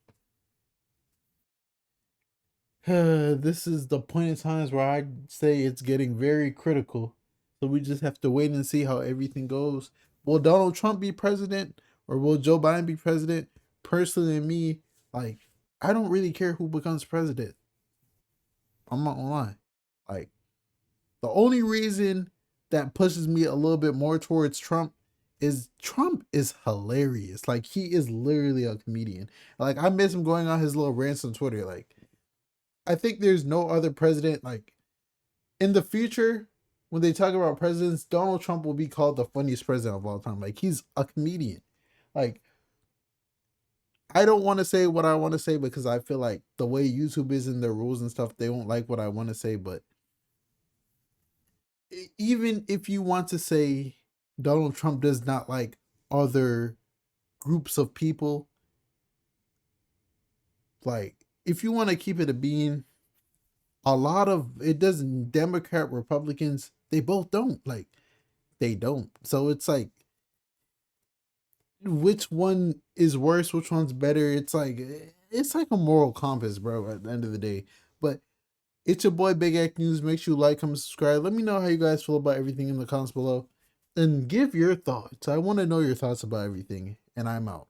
this is the point of times where I say it's getting very critical. So we just have to wait and see how everything goes. Will Donald Trump be president or will Joe Biden be president? Personally, me, like, I don't really care who becomes president. I'm not gonna lie. Like, the only reason that pushes me a little bit more towards Trump is hilarious. Like, he is literally a comedian. Like, I miss him going on his little rants on Twitter. Like, I think there's no other president, like, in the future, when they talk about presidents, Donald Trump will be called the funniest president of all time. Like, he's a comedian. Like, I don't want to say what I want to say because I feel like the way YouTube is in their rules and stuff, they won't like what I want to say. But even if you want to say Donald Trump does not like other groups of people, like, if you want to keep it a bean, a lot of it doesn't. Democrat, Republicans, they both don't. Like, they don't. So it's like, which one is worse? Which one's better? It's like a moral compass, bro, at the end of the day. But it's your boy, Big Act News. Make sure you like, comment, subscribe. Let me know how you guys feel about everything in the comments below. And give your thoughts. I want to know your thoughts about everything. And I'm out.